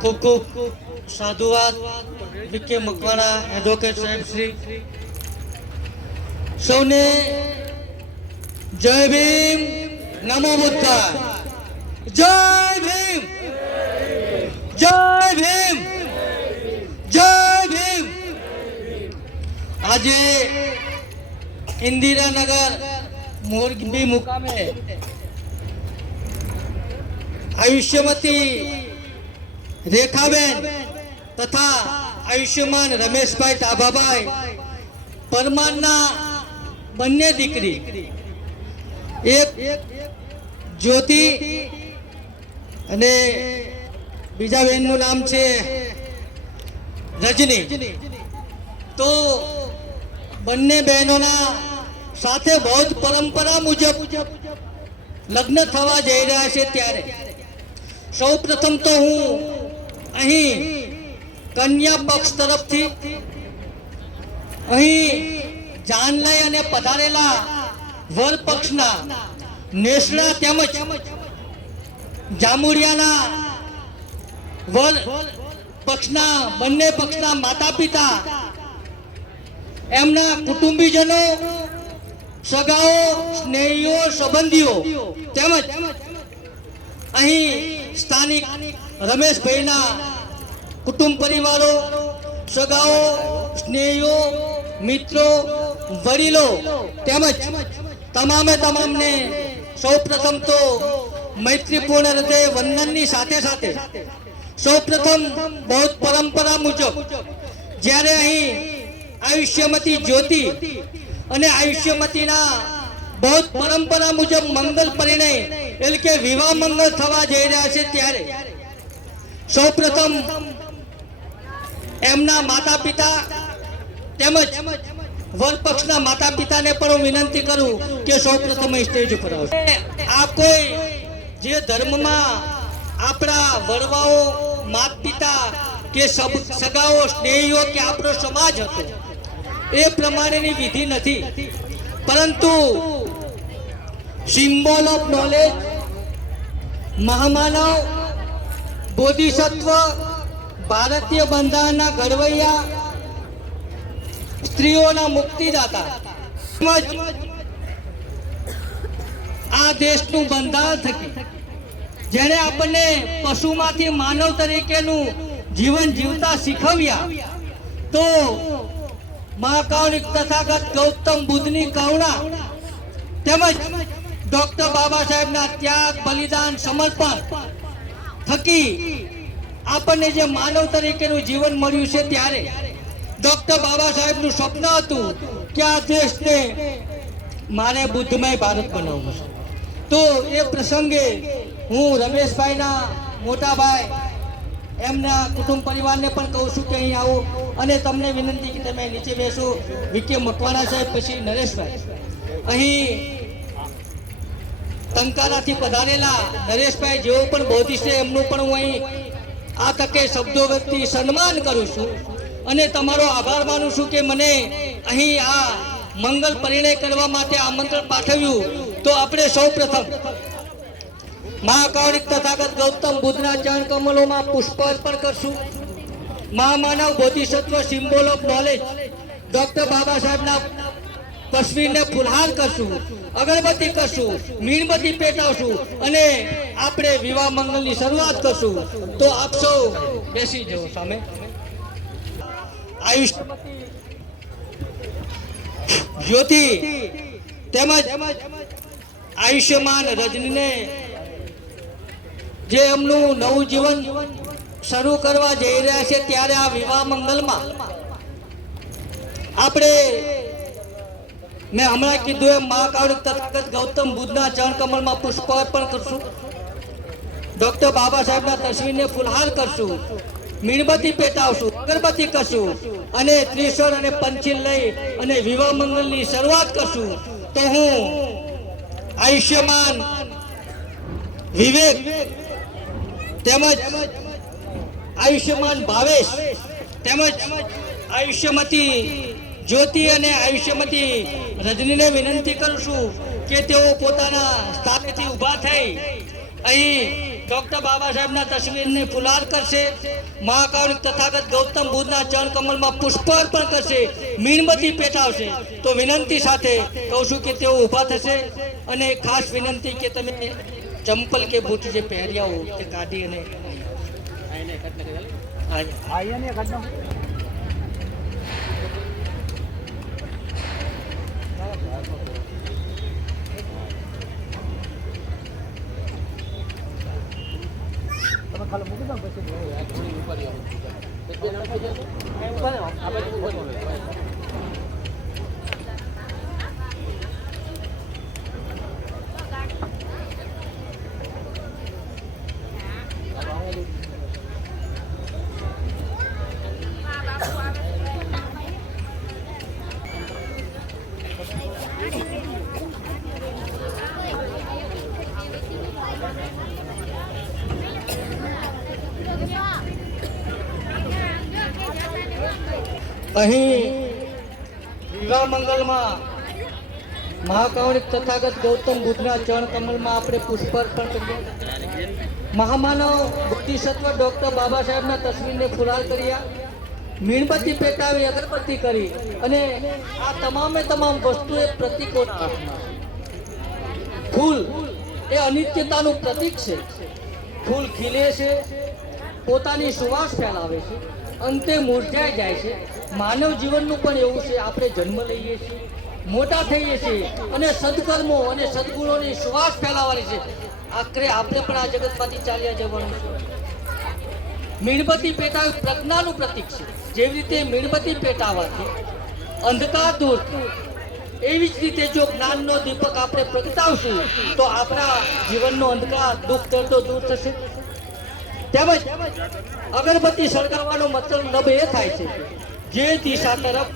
ખૂબ ખૂબ સાધુવાદ વિકે મકવાણા એડવોકેટ સાહેબ શ્રી સૌને જય ભીમ નમો બુદ્ધાય જય ભીમ જય ભીમ જય ભીમ। આજે ઇન્દિરાનગર મોરબી મુકામે આયુષ્યમતી રેખાબેન તથા આયુષ્યમાન રમેશભાઈ ટાભાભાઈ પરમારના બંને દીકરી એક જ્યોતિ અને બીજા બહેનનું નામ છે રજની। તો બંને બહેનોના સાથે બૌદ્ધ પરંપરા મુજબ લગ્ન થવા જઈ રહ્યા છે ત્યારે સૌ પ્રથમ તો હું અહીં કન્યા પક્ષ તરફથી અહીં જાન લઈ અને પધારેલા વર પક્ષના નેસડા તેમજ જામુડિયાના વર પક્ષના બંને પક્ષના માતા પિતા એમના કુટુંબીજનો સગાઓ સ્નેહીઓ સંબંધીઓ તેમજ અહીં સ્થાનિક રમેશભાઈના કુટુંબ પરિવારો સગાઓ સ્નેહીઓ મિત્રો વડીલો તેમજ તમામને સૌ પ્રથમ તો મૈત્રીપૂર્ણ હૃદય વંદનની સાથે સાથે સૌ પ્રથમ બૌદ્ધ પરંપરા મુજબ જ્યારે અહીં આયુષ્યમતી જ્યોતિ અને આયુષ્યમતીના બૌદ્ધ પરંપરા મુજબ મંગલ પરિણય એટલે કે વિવાહ મંગલ થવા જઈ રહ્યા છે ત્યારે સૌ પ્રથમ એમના માતા પિતા તેમજ વર પક્ષના માતા પિતાને પણ હું વિનંતી કરું કે સૌ પ્રથમ સ્ટેજ ઉપર આવશે। આ કોઈ જે ધર્મમાં આપણા વડવાઓ માતા પિતા કે સગાઓ સ્નેહીઓ કે આપણો સમાજ હતો એ પ્રમાણેની વિધિ નથી, પરંતુ સિમ્બોલ ઓફ નોલેજ મહામાનવ બોધિસત્વ ભારતીય બંધારણના ઘડવૈયા સ્ત્રીઓના મુક્તિદાતા આ દેશનું બંધારણ થકી જેણે આપણને પશુમાંથી માનવ તરીકેનું જીવન જીવતા શીખવ્યા તો મહાકારુણિક તથાગત ગૌતમ બુદ્ધની કરુણા તેમજ ડોક્ટર બાબા સાહેબના ત્યાગ બલિદાન સમર્પણ થકી આપણને જે માનવ તરીકેનું જીવન મળ્યું છે ત્યારે ડોક્ટર બાબા સાહેબનું સ્વપ્ન હતું કે આ દેશને મારે બુદ્ધમય ભારત બનાવવું છે। તો એ પ્રસંગે હું રમેશભાઈના મોટા ભાઈ એમના કુટુંબ પરિવારને પણ કહું છું કે અહીં આવો અને તમને વિનંતી કે તમે નીચે બેસો। વિકે મકવાણા સાહેબ પછી નરેશભાઈ અહીં ટંકારાથી પધારેલા નરેશભાઈ જેવો પણ બોધિ છે એમનું પણ હું અહીં આ તકે શબ્દો વ્યક્તિ સન્માન કરું છું અને તમારો આભાર માનું છું કે મને અહીં આ મંગલ પરિણય કરવા માટે આમંત્રણ પાઠવ્યું। તો આપણે સૌ પ્રથમ મહાકારુણિક તથાગત ગૌતમ બુદ્ધના ચરણ કમલોમાં પુષ્પ અર્પણ કરશું। મહામાનવ બોધિસત્વ સિમ્બોલ ઓફ નોલેજ ડોક્ટર બાબા સાહેબના તસવીરને ફુલહાર કરશું, અગરબત્તી કરશું, મીણબત્તી પેટાવશું અને આપણે વિવાહ મંગલની શરૂઆત કરશું। તો આપ સૌ બેસી જાઓ સામે। આયુષ્યમતી જ્યોતિ તેમજ આયુષ્યમાન રજનીને જે એમનું નવું જીવન શરૂ કરવા જઈ રહ્યા છે ત્યારે આ વિવાહ મંગલમાં આપણે મેં હમણાં કીધું એમ મહાકારુણિક તથાગત ગૌતમ બુદ્ધના ચરણ કમલમાં પુષ્પ અર્પણ કરશું, ડોક્ટર બાબા સાહેબના તસવીરને ફુલહાર કરશું, મીણબત્તી પેટાવશું, અગરબત્તી કરશું અને ત્રિશૂળ અને પંચીલ લઈ અને વિવાહ મંગલની શરૂઆત કરશું। તો હું આયુષ્યમાન વિવેક તેમજ આયુષ્યમાન ભાવેશ તેમજ આયુષ્યમતી જ્યોતિ અને આયુષ્યમતી રજનીને વિનંતી કરું છું કે તેઓ પોતાના સ્થાનેથી ઊભા થઈ અહીં ડોક્ટર બાબા સાહેબના તસવીરને ફુલાર કરશે, મહાકારુણિક તથાગત ગૌતમ બુદ્ધના ચરણ કમળમાં પુષ્પાર્પણ કરશે, મીણબત્તી પેટાવશે. તો વિનંતી સાથે કહું છું કે તેઓ ઊભા થશે અને ખાસ વિનંતી કે તમે ચંપલ કે બૂટ જે પહેર્યા હો તે કાઢી અને અહીં વિવાહ મંગલમાં મહાકારુણિક તથાગત ગૌતમ બુદ્ધના ચરણ કમળમાં આપણે પુષ્પાર્પણ કરીએ. મહામાનવ બોધિસત્વ ડોક્ટર બાબા સાહેબના તસવીરને ફુલાર કર્યા, મીણબત્તી પેટાવી, અગરબત્તી કરી અને આ તમામે તમામ વસ્તુએ પ્રતીકોના ફૂલ એ અનિત્યતાનું પ્રતીક છે. ફૂલ ખીલે છે, પોતાની સુવાસ ફેલાવે છે, અંતે મુરઝાઈ જાય છે. માનવ જીવનનું પણ એવું છે. આપણે જન્મ લઈએ છીએ, મોટા થઈએ છીએ અને સદકર્મો અને સદગુણોની સુવાસ ફેલાવવાની છે. આખરે આપણે પણ આ જગતમાંથી ચાલ્યા જવાનું છે. મીણબત્તી પેટાવી પ્રજ્ઞાનું પ્રતીક છે. જેવી રીતે મીણબત્તી પેટાવાથી અંધકાર દૂર, એવી જ રીતે જો જ્ઞાનનો દીપક આપણે પ્રગટાવશું તો આપણા જીવનનો અંધકાર, દુઃખ દર્દો દૂર થશે. તેમજ અગરબત્તી સળગાવવાનો મતલબ એ થાય છે જે દિશા તરફ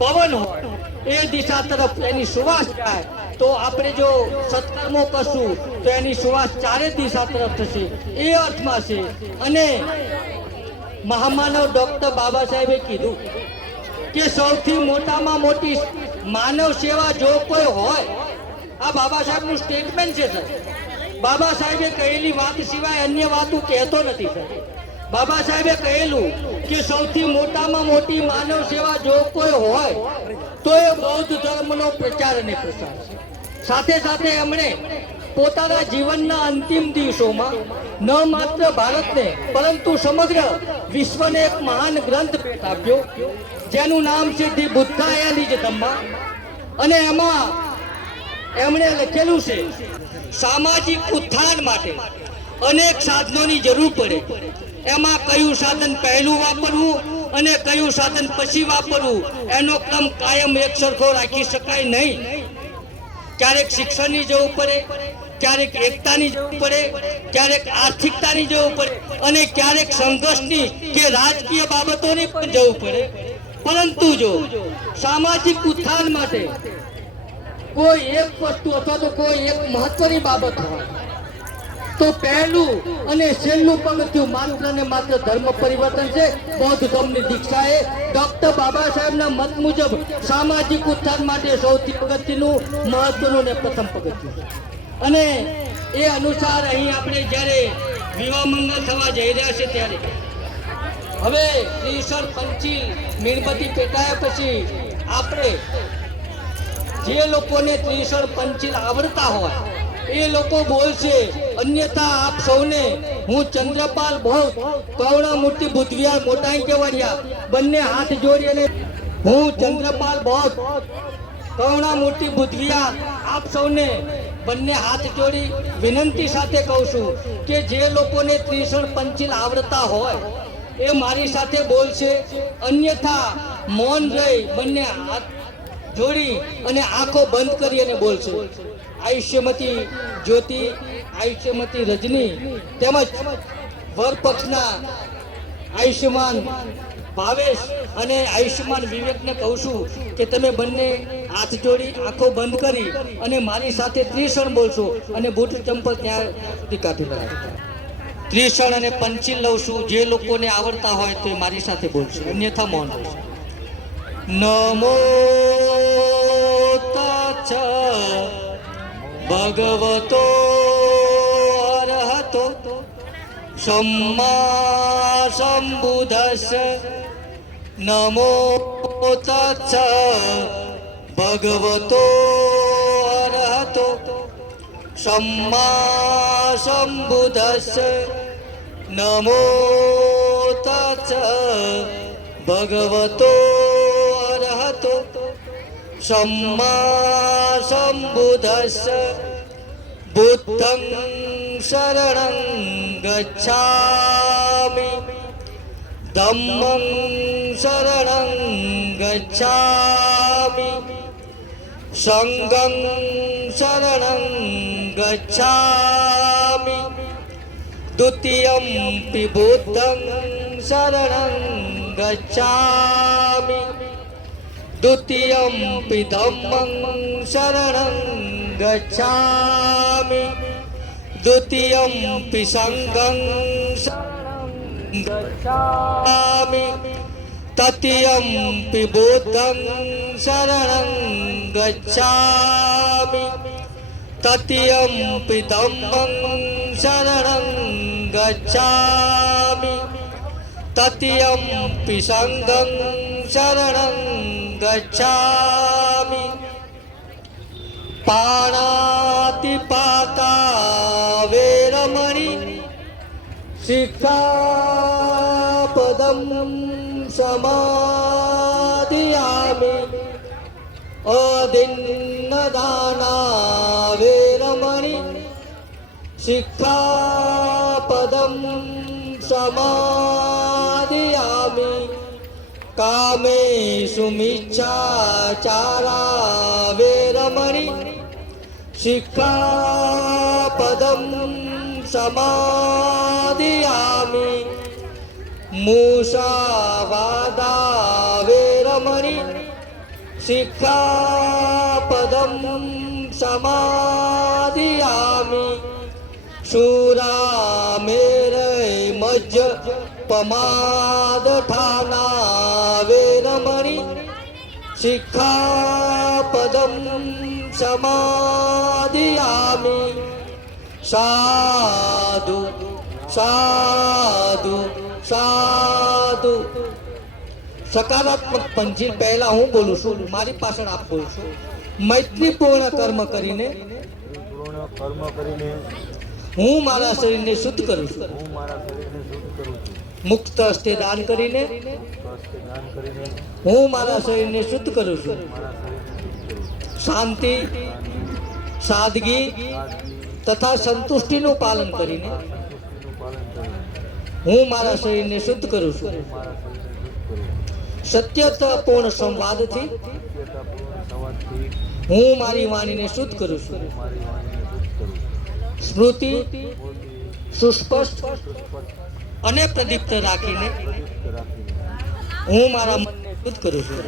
પવન હોય એ દિશા તરફ એની સુવાસ જાય. તો આપણે જો સત્કર્મો કરશું તો એની સુવાસ ચારે દિશા તરફ થશે, એ અર્થમાં છે. અને મહામાનવ ડોક્ટર બાબા સાહેબે કીધું કે સૌથી મોટામાં મોટી માનવ સેવા જો કોઈ હોય, આ બાબા સાહેબનું સ્ટેટમેન્ટ છે સર. બાબા સાહેબે કહેલી વાત સિવાય અન્ય વાત હું કહેતો નથી સર. બાબા સાહેબે કહેલું કે સૌથી મોટામાં મોટી માનવ સેવા જો કોઈ હોય તો એ બૌદ્ધ ધર્મનો પ્રચાર અને પ્રસાર છે. સાથે સાથે એમણે પોતાના જીવનના અંતિમ દિવસોમાં ન માત્ર ભારતને પરંતુ સમગ્ર વિશ્વને એક મહાન ગ્રંથ ભેટ આપ્યો જેનું નામ છે ધી બુદ્ધાયા નિજ ધમ્મા. અને એમાં એમણે લખેલું છે સામાજિક ઉત્થાન માટે અનેક સાધનોની જરૂર પડે. એમાં કયું સાધન પહેલું વાપરવું અને કયું સાધન પછી વાપરવું એનો ક્રમ કાયમ એક સરખો રાખી શકાય નહીં. ક્યારેક શિક્ષણની જરૂર પડે, ક્યારેક એકતાની જરૂર પડે, ક્યારેક આર્થિકતાની જરૂર પડે અને ક્યારેક સંઘર્ષની કે રાજકીય બાબતોની પણ જરૂર પડે. પરંતુ જો સામાજિક ઉત્થાન માટે કોઈ એક વસ્તુ અથવા તો કોઈ એક મહત્વની બાબત હોય તો પહેલું અને છેલ્લું પગથિયું માત્ર ને માત્ર ધર્મ પરિવર્તન છે. બૌદ્ધ ધર્મની દીક્ષાએ ડોક્ટર બાબા સાહેબના મત મુજબ સામાજિક ઉત્થાન માટે સૌથી અગત્યનું, મહત્વનું ને પ્રથમ પગથિયું. અને એ અનુસાર અહીં આપણે જ્યારે વિવાહ મંગલ થવા જઈ રહ્યા છે ત્યારે હવે ત્રિશળ પંચીલ મીણબત્તી પેટાયા પછી આપણે જે લોકોને ત્રિશળ પંચીલ આવડતા હોય એ લોકો બોલશે. અન્યથા આપ સૌને હું ચંદ્રપાલ બહુ કરુણામૂર્તિ બુદ્ધિયાર મોટા કેવડિયા બંને હાથ જોડી અને હું ચંદ્રપાલ બહુ કરુણામૂર્તિ બુદ્ધિયાર આપ સૌને બંને હાથ જોડી વિનંતી સાથે કહું છું કે જે લોકોને ત્રિશળ પંચીલ આવડતા હોય એ મારી સાથે બોલશે. અન્યથા મૌન રહી બંને હાથ જોડી અને આંખો બંધ કરી અને બોલશે. આયુષ્યમતી જ્યોતિ, આયુષ્યમતી રજની તેમજ વર પક્ષના આયુષ્યમાન ભાવેશ અને આયુષ્યમાન વિવેકને કહું છું કે તમે બંને હાથ જોડી આંખો બંધ કરી અને મારી સાથે ત્રિશણ બોલશો અને બૂટ ચંપલ ત્યાં સુધી કાઢી લેવા. ત્રિશણ અને પંચીલ લઉં છું. જે લોકોને આવડતા હોય તો મારી સાથે બોલશે, અન્યથા મૌન રહેશે. નમો તચ્છ ભગવતો અરહતો सम्मा सम्बुद्धस्य नमो तच्छ भगवतो अरहतो सम्मा सम्बुद्धस्य नमो तच्छ भगवतो अरहतो सम्मा सम्बुद्धस्य बुद्धं शरणं गच्छामि धम्मं शरणं गच्छामि संघं शरणं गच्छामि द्वितीयंपि बुद्धं शरणं गच्छामि द्वितीयंपि धम्मं शरणं गच्छामि द्वितीयंपि संघं शरणं गच्छामि तृतीयंपि बुद्धं शरणं गच्छामि तृतीयंपि धम्मं शरणं गच्छामि तृतीयंपि संघं शरणं गच्छामि पाणातिपाता वेरमणि शिक्षापदं समादियामि अदिन्नदाना वेरमणि शिक्षापदं समादियामि कामेषु मिच्छाचारा वेरमणि शिक्षापदं समादियामि मूषावादा वेरमणि शिक्षापदं समादियामि शूरामेरय मज्ज पमादठाना वेरमणि शिक्षापदं समादियामि साधु साधु साधु સકારાત્મક પંચી પહેલા હું બોલું છું, મારી પાછળ આપ બોલશો. મૈત્રીપૂર્ણ કર્મ કરીને હું મારા શરીરને શુદ્ધ કરું છું. મુક્ત હસ્તે દાન કરીને હું મારા શરીરને શુદ્ધ કરું છું. શાંતિ, સાદગી તથા સંતુષ્ટિનું પાલન કરીને હું મારા શરીરને શુદ્ધ કરું છું. સત્યતાપૂર્ણ સંવાદથી હું મારી વાણીને શુદ્ધ કરું છું. સ્મૃતિ સુસ્પષ્ટ અને પ્રદીપ્ત રાખીને હું મારા મનને શુદ્ધ કરું છું.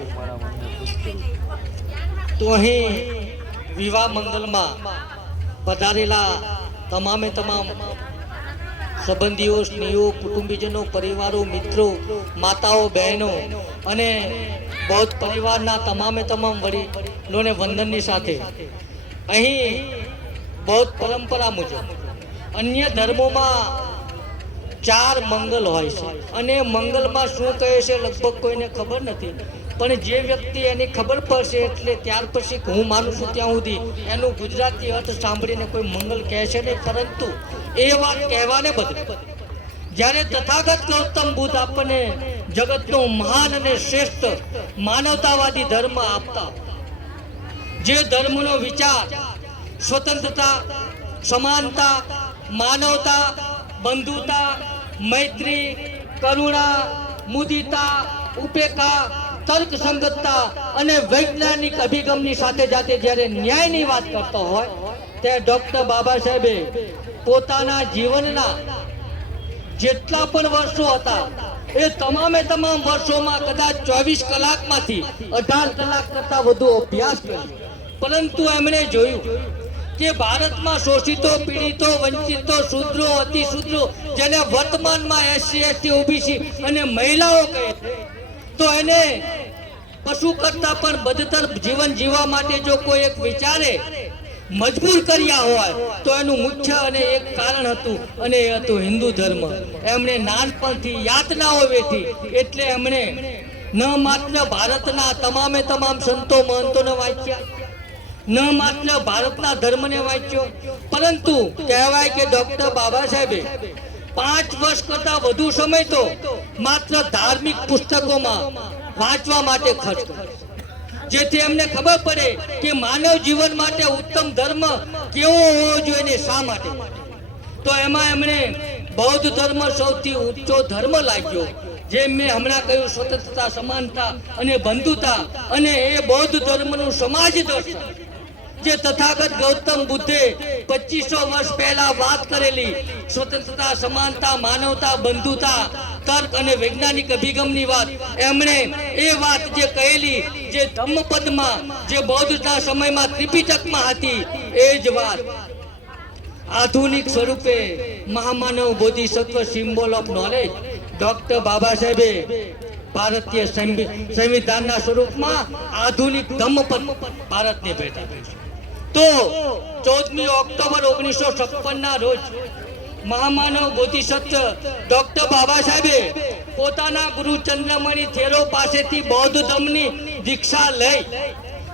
તો અહીં વિવાહ મંગલમાં પધારેલા તમામે તમામ સંબંધીઓ, સ્નેહીઓ, કુટુંબીજનો, પરિવારો, મિત્રો, માતાઓ, બહેનો અને બૌદ્ધ પરિવારના તમામે તમામ વડીલોને વંદનની સાથે અહીં બૌદ્ધ પરંપરા મુજબ અન્ય ધર્મોમાં 4 મંગલ હોય છે અને મંગલમાં શું કહે છે લગભગ કોઈને ખબર નથી, પણ જે વ્યક્તિ એની ખબર પડશે એટલે ત્યાર પછી હું માનું છું ત્યાં સુધી એનું ગુજરાતી અર્થ સાંભળીને કોઈ મંગલ કહે છે નહીં, પરંતુ એ વાત કહેવાને બદલે જ્યારે તથાગત ગૌતમ બુદ્ધ આપણને જગતનો મહાન અને શ્રેષ્ઠ માનવતાવાદી ધર્મ આપતા, જે ધર્મનો વિચાર સ્વતંત્રતા, સમાનતા, માનવતા, બંધુતા, મૈત્રી, કરુણા, મુદિતા, ઉપેક્ષા, તર્કસંગતતા અને વૈજ્ઞાનિક અભિગમની સાથે જાતે જ્યારે ન્યાયની વાત કરતો હોય ત્યારે ડૉક્ટર બાબા સાહેબે પોતાના જીવનના જેટલા પણ વર્ષો હતા એ તમામે તમામ વર્ષોમાં કદાચ 24 કલાકમાંથી 18 કલાક કરતાં વધુ અભ્યાસ કર્યો, પરંતુ એમણે જોયું કે ભારતમાં શોષિતો, પીડિતો, વંચિતો, શૂદ્રો, અતિશૂદ્રો, જેને વર્તમાનમાં SC, ST, OBC અને મહિલાઓ કહે છે, તો એને પશુ કરતાં પણ બદતર જીવન જીવવા માટે જો કોઈ એક વિચારે મજબૂર કર્યા હોય તો એનું મુખ્ય અને એક કારણ હતું, અને એ હતું હિન્દુ ધર્મ. એમણે નાનપણથી યાતનાઓ વેઠી, એટલે એમણે ન માત્ર ભારતના તમામે તમામ સંતો મહંતોને વાંચ્યા, ન માત્ર ભારતના ધર્મને વાંચ્યો, પરંતુ કહેવાય કે ડોક્ટર બાબા સાહેબે 5 વર્ષ કરતા વધુ સમય તો માત્ર ધાર્મિક પુસ્તકોમાં વાંચવા માટે ખર્ચ કર્યો, જેથી એમને ખબર પડે કે માનવ જીવન માટે ઉત્તમ ધર્મ કેવો હોવો જોઈએ ને શા માટે. તો એમાં એમણે બૌદ્ધ ધર્મ સૌથી ઊંચો ધર્મ લાગ્યો, જેમ મેં હમણાં કહ્યું, સ્વતંત્રતા, સમાનતા અને બંધુતા, અને એ બૌદ્ધ ધર્મનું સમાજ દર્શન જે તથાગત ગૌતમ બુદ્ધે 2500 વર્ષ પહેલા વાત કરેલી સ્વતંત્રતા, સમાનતા, માનવતા, બંધુતા, તર્ક અને વૈજ્ઞાનિક અભિગમની વાત, એમણે એ વાત જે કહેલી, જે ધમ્મપદમાં, જે બૌદ્ધના સમયમાં ત્રિપિટકમાં હતી, એ જ વાત આધુનિક સ્વરૂપે મહામાનવ બોધિસત્વ સિમ્બોલ ઓફ નોલેજ ડોક્ટર બાબા સાહેબે ભારતીય સંવિધાનના સ્વરૂપમાં આધુનિક ધમ્મપદ ભારતને ભેટ આપી છે. તો 14મી ઓક્ટોબર 1956 ના રોજ મહામાનવ બોધિસત્વ ડોક્ટર બાબા સાહેબે પોતાના ગુરુ ચંદ્રમણી થેરો પાસેથી બૌદ્ધ ધર્મની દીક્ષા લઈ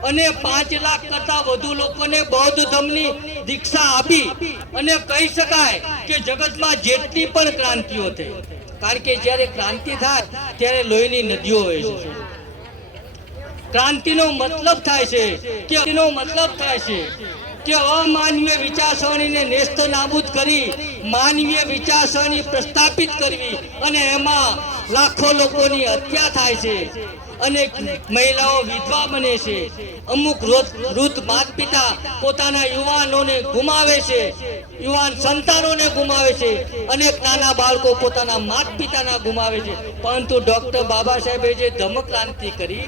અને 5 લાખ કરતા વધુ લોકોને બૌદ્ધ ધર્મની દીક્ષા આપી, અને કહી શકાય કે જગતમાં જેટલી પણ ક્રાંતિઓ થઈ, કારણ કે જ્યારે ક્રાંતિ થાય ત્યારે લોહીની નદીઓ વહે છે. ક્રાંતિનો મતલબ થાય છે કે અમાનવીય વિચારસરણીને નેસ્ત નાબૂદ કરી માનવીય વિચારસરણી પ્રસ્થાપિત કરવી, અને એમાં લાખો લોકોની હત્યા થાય છે, અનેક મહિલાઓ વિધવા બને છે, અમુક વૃદ્ધ માતા પિતા પોતાના યુવાનોને ગુમાવે છે, યુવાન સંતાનોને ગુમાવે છે, અનેક નાના બાળકો પોતાના માતા પિતાના ગુમાવે છે. પરંતુ ડોક્ટર બાબા સાહેબે જે ધમ્મક્રાંતિ કરી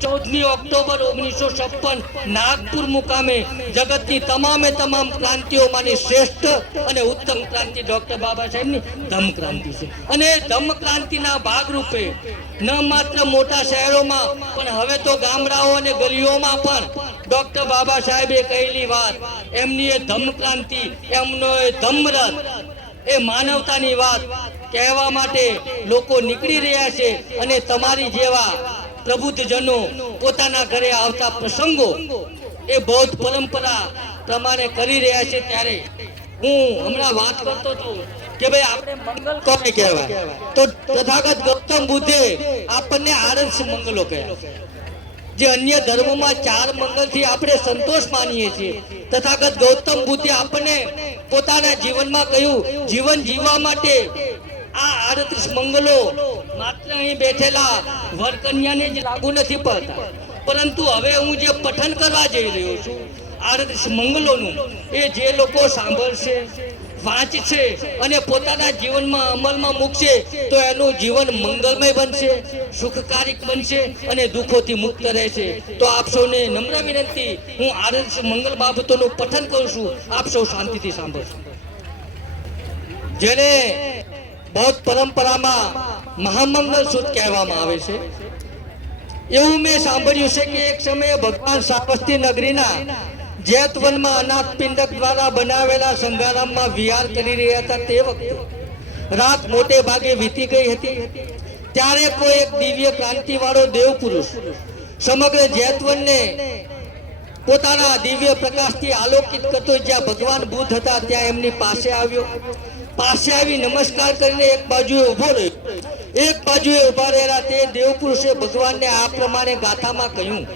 14મી ઓક્ટોબર 1956 નાગપુર મુકામે જગતની તમામે તમામ ક્રાંતિઓમાંની શ્રેષ્ઠ અને ઉત્તમ ક્રાંતિ ડોક્ટર બાબા સાહેબની ધમ્મક્રાંતિ છે. અને ધમ્મક્રાંતિના ભાગરૂપે ન માત્ર મોટા શહેરોમાં પણ હવે તો ગામડાઓ અને ગલીઓમાં પણ ડોક્ટર બાબા સાહેબે કહેલી વાત, એમની એ ધમ્મક્રાંતિ, એમનો એ ધમ્મરથ, એ માનવતાની વાત કહેવા માટે લોકો નીકળી રહ્યા છે. અને તમારી જેવા પ્રબુદ્ધજનો પોતાના ઘરે આવતા પ્રસંગો એ બૌદ્ધ પરંપરા પ્રમાણે કરી રહ્યા છે. ત્યારે હું હમણાં વાત કરતો હતો કે ભાઈ આપણે મંગલ કોને કહેવાય, તો તથાગત ગૌતમ બુદ્ધે આપણને આદર્શ મંગલો કહ્યા. જે અન્ય ધર્મોમાં 4 મંગલથી આપણે સંતોષ માનીએ છીએ, તથાગત ગૌતમ બુદ્ધે આપણને પોતાના જીવનમાં કહ્યું, જીવન જીવવા માટે આ 38 મંગલો માત્ર અહીં બેઠેલા વરકન્યાને જ લાગુ નથી પડતા, પરંતુ હવે હું જે પઠન કરવા જઈ રહ્યો છું 38 મંગલોનું, એ જે લોકો સાંભળશે, વાંચશે અને પોતાના જીવનમાં અમલમાં મૂકશે તો એનું જીવન મંગલમય બનશે, સુખકારક બનશે અને દુઃખોથી મુક્ત રહેશે. તો આપ સૌને નમ્ર વિનંતી, હું 38 મંગલ બાબતોનું પઠન કરું છું, આપ સૌ શાંતિથી સાંભળશો. જેને બૌદ્ધ પરંપરામાં મહામંગલ સૂત્ર કહેવામાં આવે છે. એવું મેં સાંભળ્યું છે કે એક સમયે ભગવાન શ્રાવસ્તી નગરીના જેતવનમાં અનાથ પિંડક દ્વારા બનાવેલા સંઘારામમાં વિહાર કરી રહ્યા હતા. તે વખતે રાત મોટે ભાગે વીતી ગઈ હતી. ત્યારે કોઈ એક દિવ્ય ક્રાંતિ વાળો દેવ પુરુષ સમગ્ર જેતવનને પોતાના દિવ્ય પ્રકાશથી આલોકિત કરતો, જ્યાં ભગવાન બુદ્ધ હતા ત્યાં એમની પાસે આવ્યો. પાસે આવી નમસ્કાર કરીને એક બાજુએ ઉભો રહ્યો. એક બાજુએ ઉભા રહેલા તે દેવ પુરુષે ભગવાનને આ પ્રમાણે ગાથામાં કહ્યું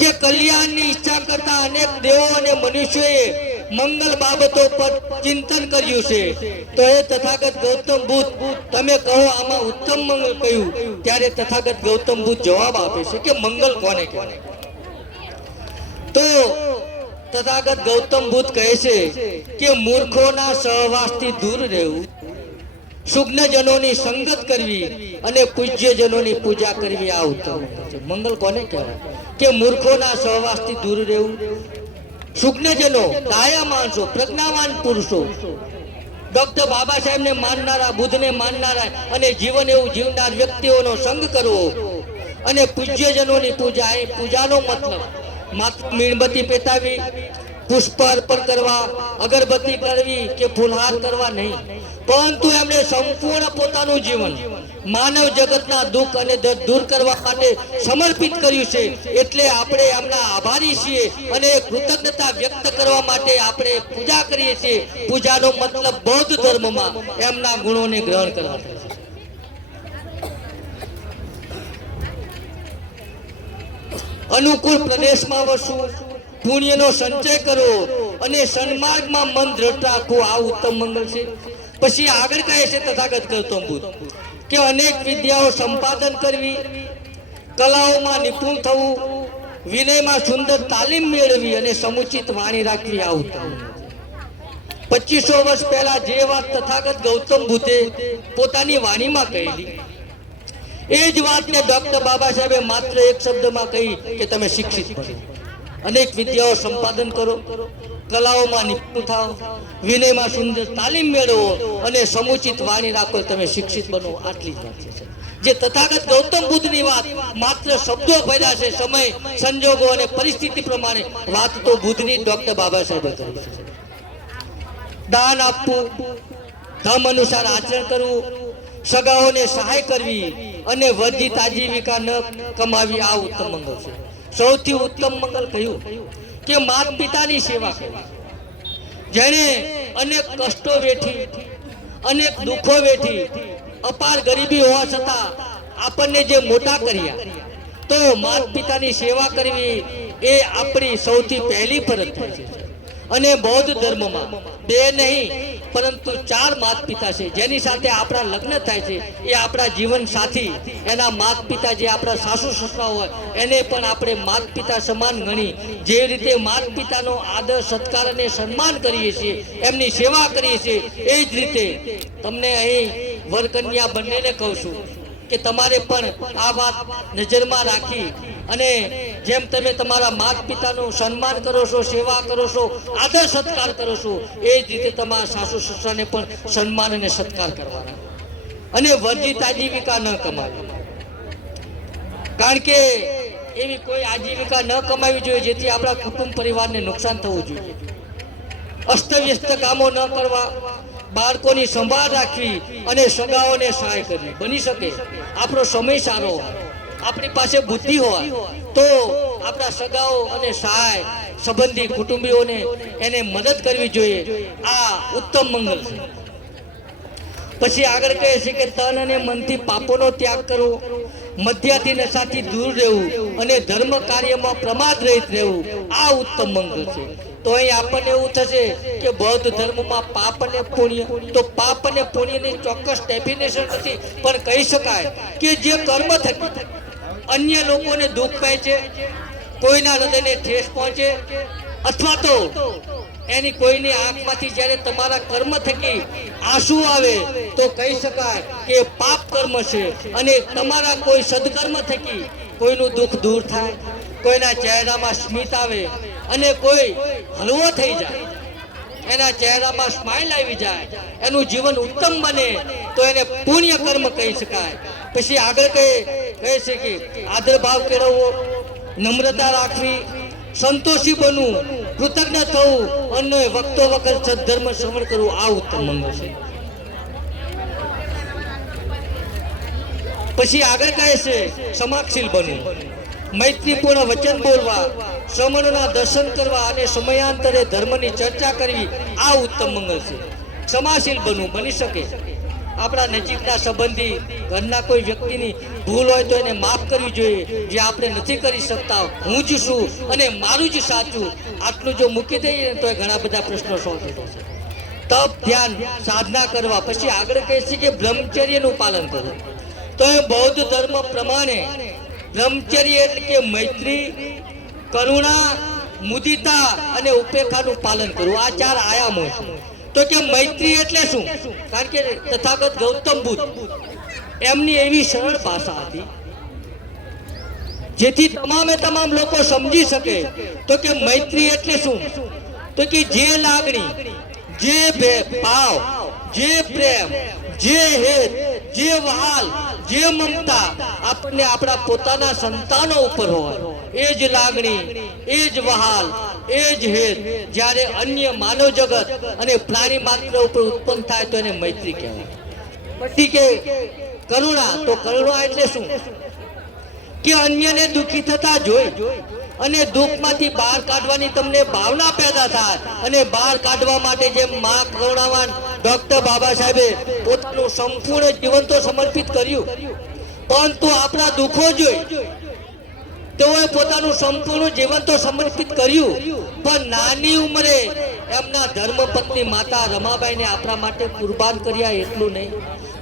કે કલ્યાણની ઈચ્છા કરતા અનેક દેવો અને મનુષ્યોએ મંગલ બાબતો પર ચિંતન કર્યું છે, તો એ તથાગત ગૌતમ બુદ્ધ તમે કહો આમાં ઉત્તમ મંગલ કયું? ત્યારે તથાગત ગૌતમ બુદ્ધ જવાબ આપે છે કે મંગલ કોને કહેવાય? તો તથાગત ગૌતમ બુદ્ધ કહે છે કે મૂર્ખોના સહવાસથી દૂર રહેવું, સુજ્ઞજનોની સંગત કરવી અને પૂજ્યજનોની પૂજા કરવી, આ ઉત્તમ છે. મંગલ કોને કહેવાય? કે મૂર્ખોના સહવાસથી દૂર રહેવું, સુજ્ઞજનો, ડાયા માણસો, પ્રજ્ઞાવાન પુરુષો, ડોક્ટર બાબા સાહેબને માનનારા, બુદ્ધને માનનારા અને જીવન એવું જીવનાર વ્યક્તિઓનો સંગ કરવો, અને પૂજ્યજનોની પૂજા. એ પૂજાનો મતલબ માત્ર મીણબત્તી પેટાવી, પુષ્પ અર્પણ કરવા, અગરબત્તી કરવી કે ફૂલહાર કરવા નહીં, પરંતુ એમણે સંપૂર્ણ પોતાનું જીવન માનવ જગતના દુઃખ અને દર્દ દૂર કરવા માટે સમર્પિત કર્યું છે. એટલે આપણે એમના આભારી છીએ અને કૃતજ્ઞતા વ્યક્ત કરવા માટે આપણે પૂજા કરીએ છીએ. પૂજાનો મતલબ બૌદ્ધ ધર્મમાં એમના ગુણોને ગ્રહણ કરવા થાય છે. અનુકૂળ પ્રદેશમાં વસવું, પુણ્યનો સંચય કરવો અને સન્માર્ગમાં મન દ્રઢ રાખવું, આ ઉત્તમ મંગળ છે. પછી આગળ કહે છે તથાગત ગૌતમ બુદ્ધ કે અનેક વિદ્યાઓ સંપાદન કરવી, કલાઓમાં નિપુણ થવું, વિનયમાં સુંદર તાલીમ મેળવી અને સમુચિત વાણી રાખવી, આ ઉત્તમ. 2500 વર્ષ પહેલા જે વાત તથાગત ગૌતમ બુદ્ધે પોતાની વાણીમાં કહેલી, એ જ વાતને ડોક્ટર બાબા સાહેબે માત્ર એક શબ્દમાં કહી કે તમે શિક્ષિત બનો, અનેક વિદ્યાઓ સંપાદન કરો, કલાઓમાં નિપુણ થાઓ, વિનયમાં સુંદર તાલીમ મેળવો અને સમુચિત વાણી રાખો, તમે શિક્ષિત બનો. આટલી જ વાત છે. જે તથાગત ગૌતમ બુદ્ધની વાત માત્ર શબ્દો પડ્યા છે, સમય સંજોગો અને પરિસ્થિતિ પ્રમાણે વાત તો બુદ્ધની ડોક્ટર બાબા સાહેબે કરી છે. દાન આપવું, ધર્મ અનુસાર આચરણ કરવું, સગાઓને સહાય કરવી અને વર્ધિત આજીવિકા ન કમાવી, આ ઉત્તમ મંગળ છે. સૌથી ઉત્તમ મંગળ કહ્યું કે માતા પિતાની સેવા કરવી. જેણે અનેક કષ્ટો વેઠી, અનેક દુઃખો વેઠી, અપાર ગરીબી હોવા છતાં આપણને જે મોટા કર્યા, તો માતા પિતાની સેવા કરવી એ આપણી સૌથી પહેલી ફરજ થાય છે. અને બૌદ્ધ ધર્મમાં 2 નહીં પરંતુ 4 માતા પિતા છે જેની સાથે આપણા લગ્ન થાય છે. એ આપણા જીવન સાથી, એના માતા પિતા જે આપણા સાસુ સસરા હોય એને પણ આપણે માતા પિતા સમાન ગણી, જે રીતે માતા પિતાનો આદર સત્કાર અને સન્માન કરીએ છીએ, એમની સેવા કરીએ છીએ, એ જ રીતે તમને અહીં વરકન્યા બંનેને કહું છું કે તમારે પણ આ વાત નજરમાં રાખી અને જેમ તમે તમારા માતા પિતાનું સન્માન કરો છો, સેવા કરો છો, આદર સત્કાર કરો છો, એ જ રીતે તમારા સાસુ સસરાને પણ સન્માન અને સત્કાર કરવાના અને વર્જિત આજીવિકા ન કમાવી. કારણ કે એવી કોઈ આજીવિકા ન કમાવી જોઈએ જેથી આપણા કુટુંબ પરિવારને નુકસાન થવું જોઈએ. અસ્તવ્યસ્ત કામો ન કરવા, બાળકોની સંભાળ રાખવી અને સગાઓને સહાય કરવી. બની શકે આપણો સમય સારો હોય, આપણી પાસે બુદ્ધિ હોય તો આપણા સગાઓ અને સહાય સંબંધી કુટુંબીઓને એને મદદ કરવી જોઈએ. આ ઉત્તમ મંગળ છે. પછી આગળ કહે છે કે તન અને મનથી પાપોનો ત્યાગ કરવો, મદ્યથી નશાથી દૂર રહેવું અને ધર્મ કાર્યમાં પ્રમાદ રહિત રહેવું, આ ઉત્તમ મંગળ છે. તો અહીં આપણને એવું થશે કે બૌદ્ધ ધર્મમાં પાપ અને પુણ્ય, તો પાપ અને પુણ્યની ચોક્કસ ડેફિનેશન નથી, પણ કહી શકાય કે જે કર્મ થકી અન્ય લોકોને દુઃખ પહોંચે, કોઈના હૃદયને ઠેસ પહોંચે, અથવા તો એની કોઈની આંખમાંથી જ્યારે તમારા કર્મ થકી આંસુ આવે તો કહી શકાય કે પાપ કર્મ છે. અને તમારા કોઈ સદકર્મ થકી કોઈનું દુઃખ દૂર થાય, કોઈના ચહેરામાં સ્મિત આવે અને કોઈ હલવો થઈ જાય, એના ચહેરામાં સ્માઇલ આવી જાય, એનું જીવન ઉત્તમ બને તો એને પુણ્ય કર્મ કહી શકાય. પછી આગળ કહે છે કે આદર ભાવ કેળવવો, નમ્રતા રાખવી, સંતોષી બનવું, કૃતજ્ઞ થવું અને વખતો વખત સદ્ધર્મ શ્રવણ કરવું, આ ઉત્તમ મંગળ છે. પછી આગળ કહે છે ક્ષમાશીલ બનવું, મૈત્રીપૂર્ણ વચન બોલવા, શ્રમણોના દર્શન કરવા અને સમયાંતરે ધર્મની ચર્ચા કરવી, આ ઉત્તમ મંગળ છે. ક્ષમાશીલ બનવું, બની શકે આપણા નજીકના સંબંધી, ઘરના કોઈ વ્યક્તિની ભૂલ હોય તો એને માફ કરવી જોઈએ, જે આપણે નથી કરી શકતા. હું જ છું અને મારું જ સાચું, આટલું જો મૂકી દઈએ તો ઘણા બધા પ્રશ્નો સોલ્વ થઈ જશે. તપ, ધ્યાન, સાધના કરવા. પછી આગળ કહે છે કે બ્રહ્મચર્યનું પાલન કરવું. તો એ બૌદ્ધ ધર્મ પ્રમાણે બ્રહ્મચર્ય એટલે કે મૈત્રી, કરુણા, મુદિતા અને ઉપેક્ષાનું પાલન કરવું, આ 4 આયામો છે. તો કે મૈત્રી એટલે શું? કારણ કે તથાગત ગૌતમ બુદ્ધ એમની એવી સરળ ભાષા હતી જેથી તમામે તમામ લોકો સમજી શકે. તો કે મૈત્રી એટલે શું? તો કે જે લાગણી, જે ભાવ, જે પ્રેમ, જે હેત, જે વહાલ, જે મમતા આપણને આપણા પોતાના સંતાનો ઉપર હોય, એ જ લાગણી, એ જ વહાલ, એ જ હેત જ્યારે અન્ય માનવ જગત અને પ્રાણી માત્ર ઉપર ઉત્પન્ન થાય તો એને મૈત્રી કહેવાય. પછી કે કરુણા, તો કરુણા એટલે શું? કે અન્યને દુઃખી થતા જોઈ અને દુઃખમાંથી બહાર કાઢવાની તમને ભાવના પેદા થાય અને બહાર કાઢવા માટે જેમ મા કરુણાવાન ડોક્ટર બાબા સાહેબે પોતાનું સંપૂર્ણ જીવન તો સમર્પિત કર્યું, પરંતુ આપણા દુઃખો જોઈ તેઓએ પોતાનું સંપૂર્ણ જીવન તો સમર્પિત કર્યું, પણ નાની ઉંમરે એમના ધર્મપત્ની માતા રમાબાઈને આપણા માટે કુરબાન કર્યા. એટલું નહીં,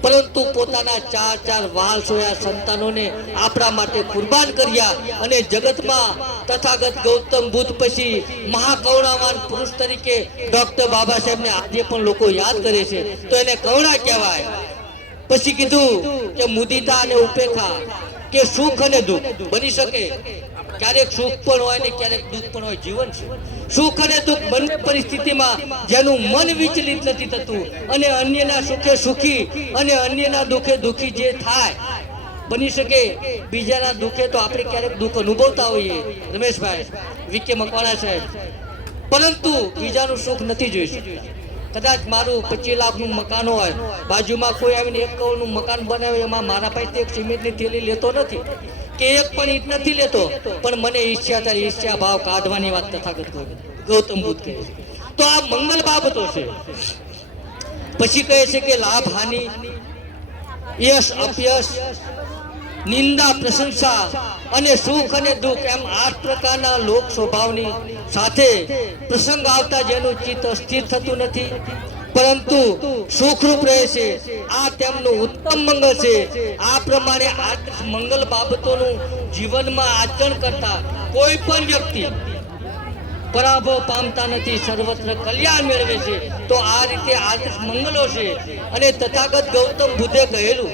પરંતુ પોતાના 4 વાલ સોયા સંતાનોને આપણા માટે કુરબાન કર્યા. અને જગતમાં તથાગત ગૌતમ બુદ્ધ પછી મહાકરુણાવાન પુરુષ તરીકે ડોક્ટર બાબા સાહેબને આજે પણ લોકો યાદ કરે છે, તો એને કરુણા કહેવાય. પછી કીધું કે મુદિતા અને ઉપેક્ષા, કે સુખ અને દુઃખ બની શકે. ક્યારેક સુખ પણ હોય ને ક્યારેક દુઃખ પણ હોય. જીવન છે સુખ અને દુઃખ બંને પરિસ્થિતિમાં જેનું મન વિચલિત નથી થતું અને અન્યના સુખે સુખી અને અન્યના દુઃખે દુઃખી જે થાય બની શકે. બીજાના દુઃખે તો આપણે ક્યારેક દુઃખ અનુભવતા હોઈએ, રમેશભાઈ, વિકે મકવાણા સાહેબ, પરંતુ બીજાનું સુખ નથી જોઈ શકતા. કદાચ મારું 25 લાખનું મકાન હોય, બાજુમાં કોઈ આવીને 1 કરોડનું મકાન બનાવે, એમાં મારા પાસે એક સિમેન્ટની થેલી લેતો નથી કે એક પણ ઈંટ નથી લેતો, પણ મને ઈચ્છા થાય ઈચ્છા ભાવ કાઢવાની વાત તથાગત ગૌતમ બુદ્ધ કહે છે. તો આ મંગલ બાબતો છે. પછી કહે છે કે લાભ હાનિ, યશ અપયશ, નિંદા પ્રશંસા અને સુખ અને દુઃખ, એમ 8 પ્રકારના લોક સ્વભાવની સાથે પ્રસંગ આવતા જેનું ચિત્ત અસ્થિર થતું નથી પરંતુ સુખરૂપ રહે છે. આ તેમનું ઉત્તમ મંગળ છે. આ પ્રમાણે આ મંગલ બાબતોનું જીવનમાં આચરણ કરતા કોઈ પણ વ્યક્તિ પરાભવ પામતા નથી, સર્વત્ર કલ્યાણ મેળવે છે. તો આ રીતે આદર્શ મંગલો છે. અને તથાગત ગૌતમ બુદ્ધે કહેલું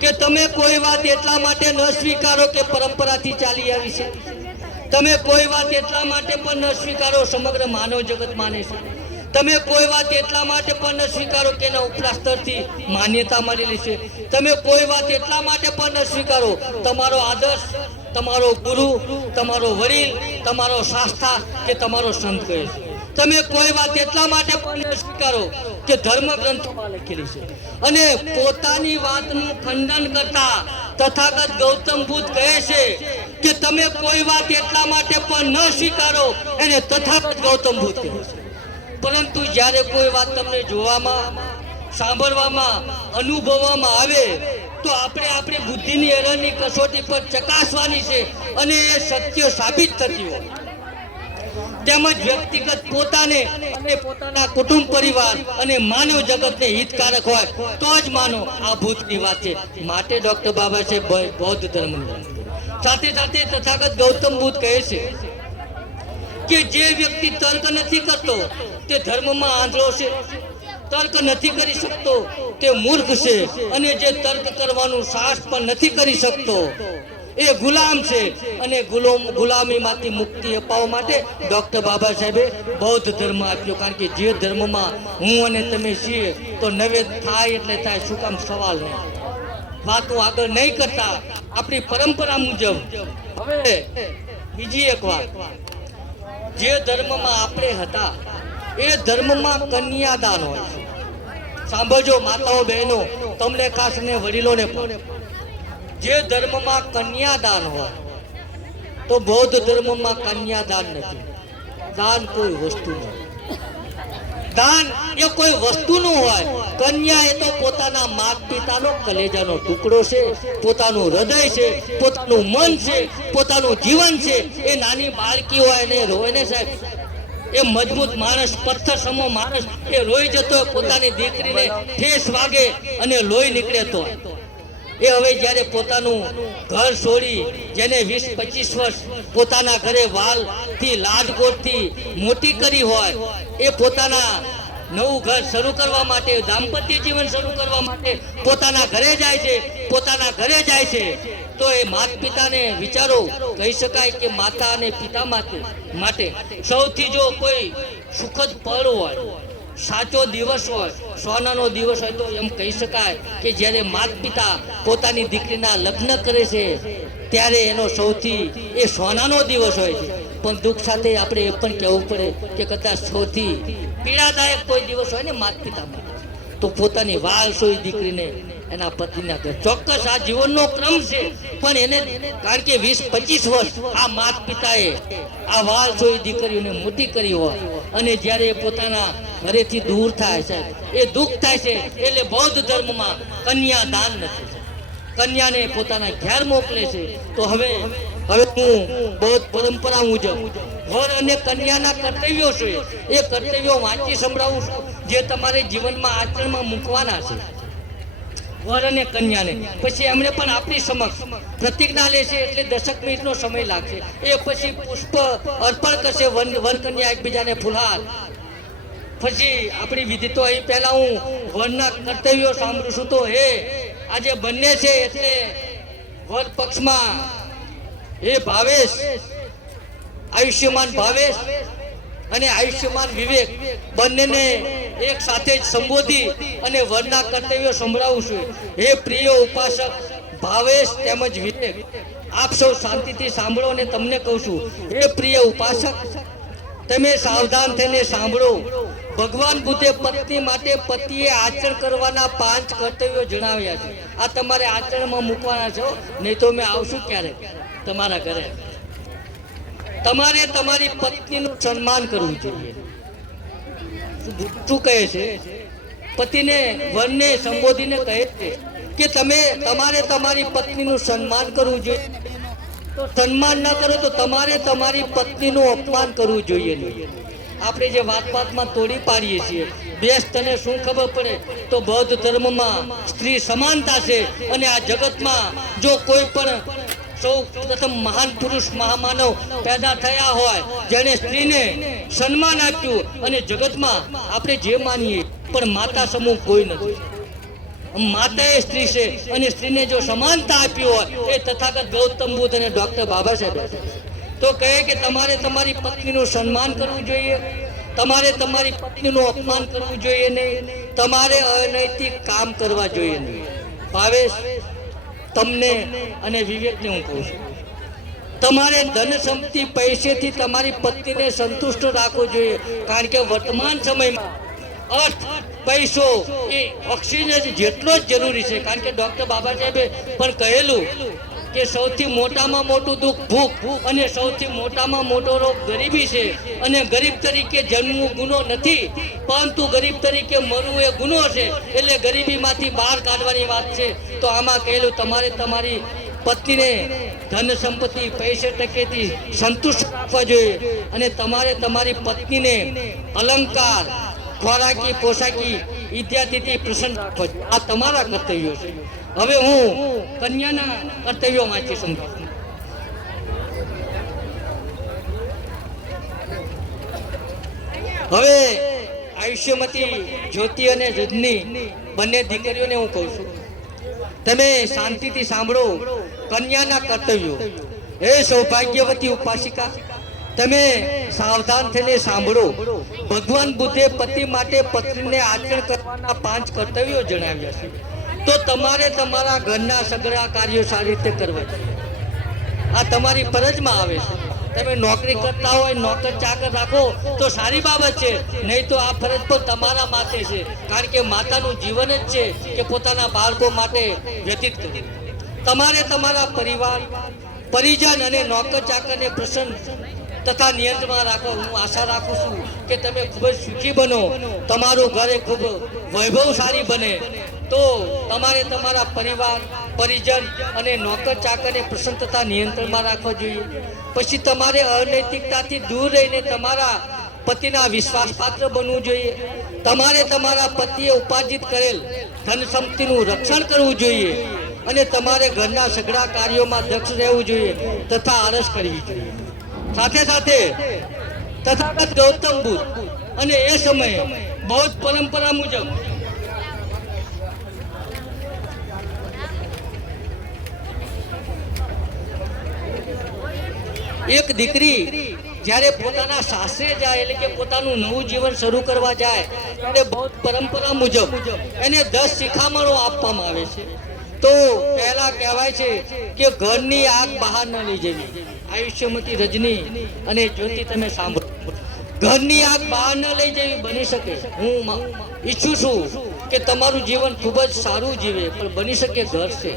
કે તમે કોઈ વાત એટલા માટે ન સ્વીકારો કે પરંપરાથી ચાલી આવી છે. તમે કોઈ વાત એટલા માટે પણ ન સ્વીકારો સમગ્ર માનવ જગત માને છે. તમે કોઈ વાત એટલા માટે પણ ન સ્વીકારો કે એના ઉપલા સ્તરથી માન્યતા મળેલી છે. તમે કોઈ વાત એટલા માટે પણ ન સ્વીકારો તમારો આદર્શ, તમારો ગુરુ, તમારો વડીલ, તમારો શાસ્ત્રા કે તમારો સંત કહે છે. તમે કોઈ વાત એટલા માટે પણ ન સ્વીકારો કે ધર્મ ગ્રંથોમાં લખેલી છે. અને પોતાની વાતનું ખંડન કરતા તથાગત ગૌતમ બુદ્ધ કહે છે કે તમે કોઈ વાત એટલા માટે પણ ન સ્વીકારો, એને તથાગત ગૌતમ બુદ્ધ કહે છે. પરંતુ જ્યારે કોઈ વાત તમને જોવામાં, સાંભળવામાં, અનુભવવામાં આવે તો આપણે આપણી બુદ્ધિની એરરની કસોટી પર ચકાસવાની છે અને એ સત્ય સાબિત થતી હોય. તેમજ વ્યક્તિગત પોતાને અને પોતાના કુટુંબ પરિવાર અને માનવ જગતને હિતકારક હોય તો જ માનો આ ભૂતની વાત છે. માટે ડોક્ટર બાબા સાહેબ બૌદ્ધ ધર્મ સાથે સાથે તથાગત ગૌતમ બુદ્ધ કહે છે કે જે વ્યક્તિ તર્ક નથી કરતો તે ધર્મમાં આંધળો છે, તર્ક નથી કરી શકતો તે મૂર્ખ છે, અને જે તર્ક કરવાનું સાહસ પણ નથી કરી શકતો એ ગુલામ છે. અને ગુલામીમાંથી મુક્તિ અપાવવા માટે ડોક્ટર બાબા સાહેબે બૌદ્ધ ધર્મ આપ્યો. કારણ કે જે ધર્મમાં હું અને તમે છીએ તો નવેદ થાય એટલે થાય, શું કામ સવાલ નહીં. વાતો આગળ નહીં કરતા આપણી પરંપરા મુજબ. હવે બીજી એક વાત, જે ધર્મમાં આપણે હતા એ ધર્મમાં કન્યાદાન હોય છે. સાંભળજો માતાઓ, બહેનો, તમને ખાસ ને વડીલોને પણ, જે ધર્મમાં કન્યાદાન હોય તો બૌદ્ધ ધર્મમાં કન્યાદાન નથી. દાન કોઈ વસ્તુ નથી. દાન એ કોઈ વસ્તુનું હોય. કન્યા એ તો પોતાના માતા પિતાનો કલેજાનો ટુકડો છે, પોતાનું હૃદય છે, પોતાનું મન છે, પોતાનું જીવન છે. એ નાની બાળકી હોય ને રોય ને સાહેબ, એ મજબૂત માણસ, પથ્થર સમો માણસ, એ રોઈ જતો પોતાની દીકરીને ઠેસ વાગે અને લોહી નીકળે તો એ હવે જ્યારે પોતાનું ઘર છોડી, જેને 20-25 વર્ષ પોતાના ઘરે વાલથી લાડકોટથી મોટી કરી હોય, એ પોતાના નવું ઘર શરૂ કરવા માટે, દાંપત્ય જીવન શરૂ કરવા માટે પોતાના ઘરે જાય છે, પોતાના ઘરે જાય છે. તો એ માતા પિતાને વિચારો, કહી શકાય કે માતા અને પિતા માટે સૌથી જો કોઈ સુખદ પળ હોય, સાચો દિવસ હોય, સોનાનો દિવસ હોય તો એમ કહી શકાય કે જ્યારે માતા પિતા પોતાની દીકરીના લગ્ન કરે છે ત્યારે એનો સૌથી એ સોનાનો દિવસ હોય છે. પણ દુઃખ સાથે આપણે એ પણ કહેવું પડે કે કદાચ સૌથી પીડાદાયક કોઈ દિવસ હોય ને માતા પિતા માટે તો પોતાની વાલસોઈ દીકરીને એના પતિના ઘરે ચોક્કસ આ જીવનનો ક્રમ છે પણ એને કારણ કે 20-25 વર્ષ આ માતા પિતાએ આ વાલસોઈ દીકરીઓને મોટી કરી હોય અને જ્યારે એ પોતાના ઘરેથી દૂર થાય છે એ દુઃખ થાય છે એટલે બૌદ્ધ ધર્મમાં કન્યા દાન નથી, કન્યાને પોતાના ઘેર મોકલે છે. તો હવે હું બૌદ્ધ પરંપરા મુજબ વર અને કન્યાના કર્તવ્યો છે એ કર્તવ્યો વાંચી સંભળાવું છું જે તમારે જીવનમાં આચરણમાં મૂકવાના છે. વર અને કન્યાને પછી એમણે પણ આપણી સમક્ષ પ્રતિજ્ઞા લેશે એટલે 10 મિનિટનો સમય લાગશે. એ પછી પુષ્પ અર્પણ કરશે વર કન્યા એકબીજાને ફુલહાર. પછી આપણી વિધિ તો અહીં પહેલા હું વરના કર્તવ્યો સાંભળું છું. તો હે આજે બંને છે એટલે વર પક્ષમાં હે ભાવેશ, આયુષ્યમાન ભાવેશ અને આયુષ્યમાન વિવેક બંનેને એક સાથે જ સંબોધી અને વરના કર્તવ્યો સંભળાવું છું. હે પ્રિય ઉપાસક ભાવેશ તેમજ વિવેક, આપ સૌ શાંતિથી સાંભળો અને તમને કહું છું. હે પ્રિય ઉપાસક, તમે સાવધાન થઈને સાંભળો. ભગવાન બુદ્ધે પત્ની માટે પતિએ આચરણ કરવાના 5 કર્તવ્યો જણાવ્યા છે. આ તમારે આચરણમાં મૂકવાના છો, નહીં તો મેં આવશું ક્યારેક તમારા ઘરે. તમારે તમારી પત્નીનું સન્માન કરવું જોઈએ. શું કહે છે? પતિને વરને સંબોધીને કહે છે કે તમારે તમારી પત્નીનું સન્માન કરવું જોઈએ. તો સન્માન ના કરો તો તમારે તમારી પત્નીનું અપમાન કરવું જોઈએ નહીં. આપણે જે વાતમાં તોડી પાડીએ છીએ, બેસ તને શું ખબર પડે? તો બૌદ્ધ ધર્મમાં સ્ત્રી સમાનતા છે અને આ જગતમાં જો કોઈ પણ સૌ પ્રથમ મહાન પુરુષ મહામાનવ પેદા થયા હોય જેને સ્ત્રીને સન્માન આપ્યું અને જગતમાં આપણે જે માનીએ પણ માતા સમૂહ કોઈ નથી. માતા એ સ્ત્રી છે અને સ્ત્રીને જો સમાનતા આપી હોય એ તથાગત ગૌતમ બુદ્ધ અને ડોક્ટર બાબા સાહેબ તો કહે કે તમારે તમારી પત્નીનું સન્માન કરવું જોઈએ, તમારે તમારી પત્નીનું અપમાન કરવું જોઈએ નહીં, તમારે અનૈતિક કામ કરવા જોઈએ નહીં. ભાવેશ, તમને અને વિવેકને હું કહું છું, તમારે ધન સંપત્તિ પૈસેથી તમારી પત્નીને સંતુષ્ટ રાખવો જોઈએ. કારણ કે વર્તમાન સમયમાં અર્થ પૈસો એ ઓક્સિજન જેટલો જ જરૂરી છે. કારણ કે ડોક્ટર બાબા સાહેબે પણ કહેલું કે સૌથી મોટામાં મોટું દુઃખ ભૂખ અને સૌથી મોટામાં મોટો રોગ ગરીબી છે. અને ગરીબ તરીકે જન્મવું ગુનો નથી, પરંતુ ગરીબ તરીકે મરવું એ ગુનો છે. એટલે ગરીબીમાંથી બહાર કાઢવાની વાત છે. તો આમાં કહેલું તમારે તમારી પત્નીને ધન સંપત્તિ પૈસે ટકેથી સંતુષ્ટ રાખવા જોઈએ અને તમારે તમારી પત્નીને અલંકાર, ખોરાકી, પોશાકી ઇત્યાદિથી પ્રસન્ન રાખવા જોઈએ. આ તમારા કર્તવ્યો છે. હવે હું કન્યાના કર્તવ્યો વાંચી સમજાવું. હવે આયુષ્યમતી જ્યોતિ અને રજની બંને દીકરીઓને હું કહું છું, તમે શાંતિથી સાંભળો કન્યાના કર્તવ્યો. હે સૌભાગ્યવતી ઉપાસિકા, તમે સાવધાન થઈને સાંભળો. ભગવાન બુદ્ધે પતિ માટે પત્નીને આચરણ કરવાના 5 કર્તવ્યો જણાવ્યા છે. તો તમારે તમારા ઘરના સગળા કાર્યો સારી રીતે કરવા જોઈએ. આ તમારી ફરજમાં આવે છે. તમે નોકરી કરતા હોય, નોકર ચાકર રાખો તો સારી બાબત છે, નહીં તો આ ફરજ પણ તમારા માટે છે. કારણ કે માતાનું જીવન જ છે કે પોતાના બાળકો માટે વ્યતીત કરવું. તમારે તમારા પરિવાર, પરિજન અને નોકર ચાકરને પ્રસન્ન તથા નિયંત્રણમાં રાખો. હું આશા રાખું છું કે તમે ખૂબ જ સુખી બનો, તમારું ઘર ખૂબ વૈભવશાળી બને. તો તમારે તમારા પરિવાર, પરિજન અને નોકર ચાકરને પ્રસન્ન તથા નિયંત્રણમાં રાખવા જોઈએ. પછી તમારે અનૈતિકતાથી દૂર રહીને તમારા પતિના વિશ્વાસપાત્ર બનવું જોઈએ. તમારે તમારા પતિએ ઉપાર્જિત કરેલ ધન સંપત્તિનું રક્ષણ કરવું જોઈએ અને તમારે ઘરના સઘળા કાર્યોમાં દક્ષ રહેવું જોઈએ તથા આળસ કરવી જોઈએ. સાથે સાથે તથાગત ગૌતમ બુદ્ધ અને એ સમયે બૌદ્ધ પરંપરા મુજબ એક દીકરી જ્યારે પોતાના સાસરે જાય એટલે કે પોતાનું નવું જીવન શરૂ કરવા જાય ત્યારે બૌદ્ધ પરંપરા મુજબ એને 10 શિખામણો આપવામાં આવે છે. તો પહેલા કહેવાય છે કે ઘરની આગ બહાર ન લઈ જવી. આયુષ્યમતી રજની અને જ્યોતિ તમે સાંભળો, ઘરની આગ બહાર ન લઈ જવી બની શકે. હું ઈચ્છું છું કે તમારું જીવન ખૂબ જ સારું જીવે, પણ બની શકે ઘર છે.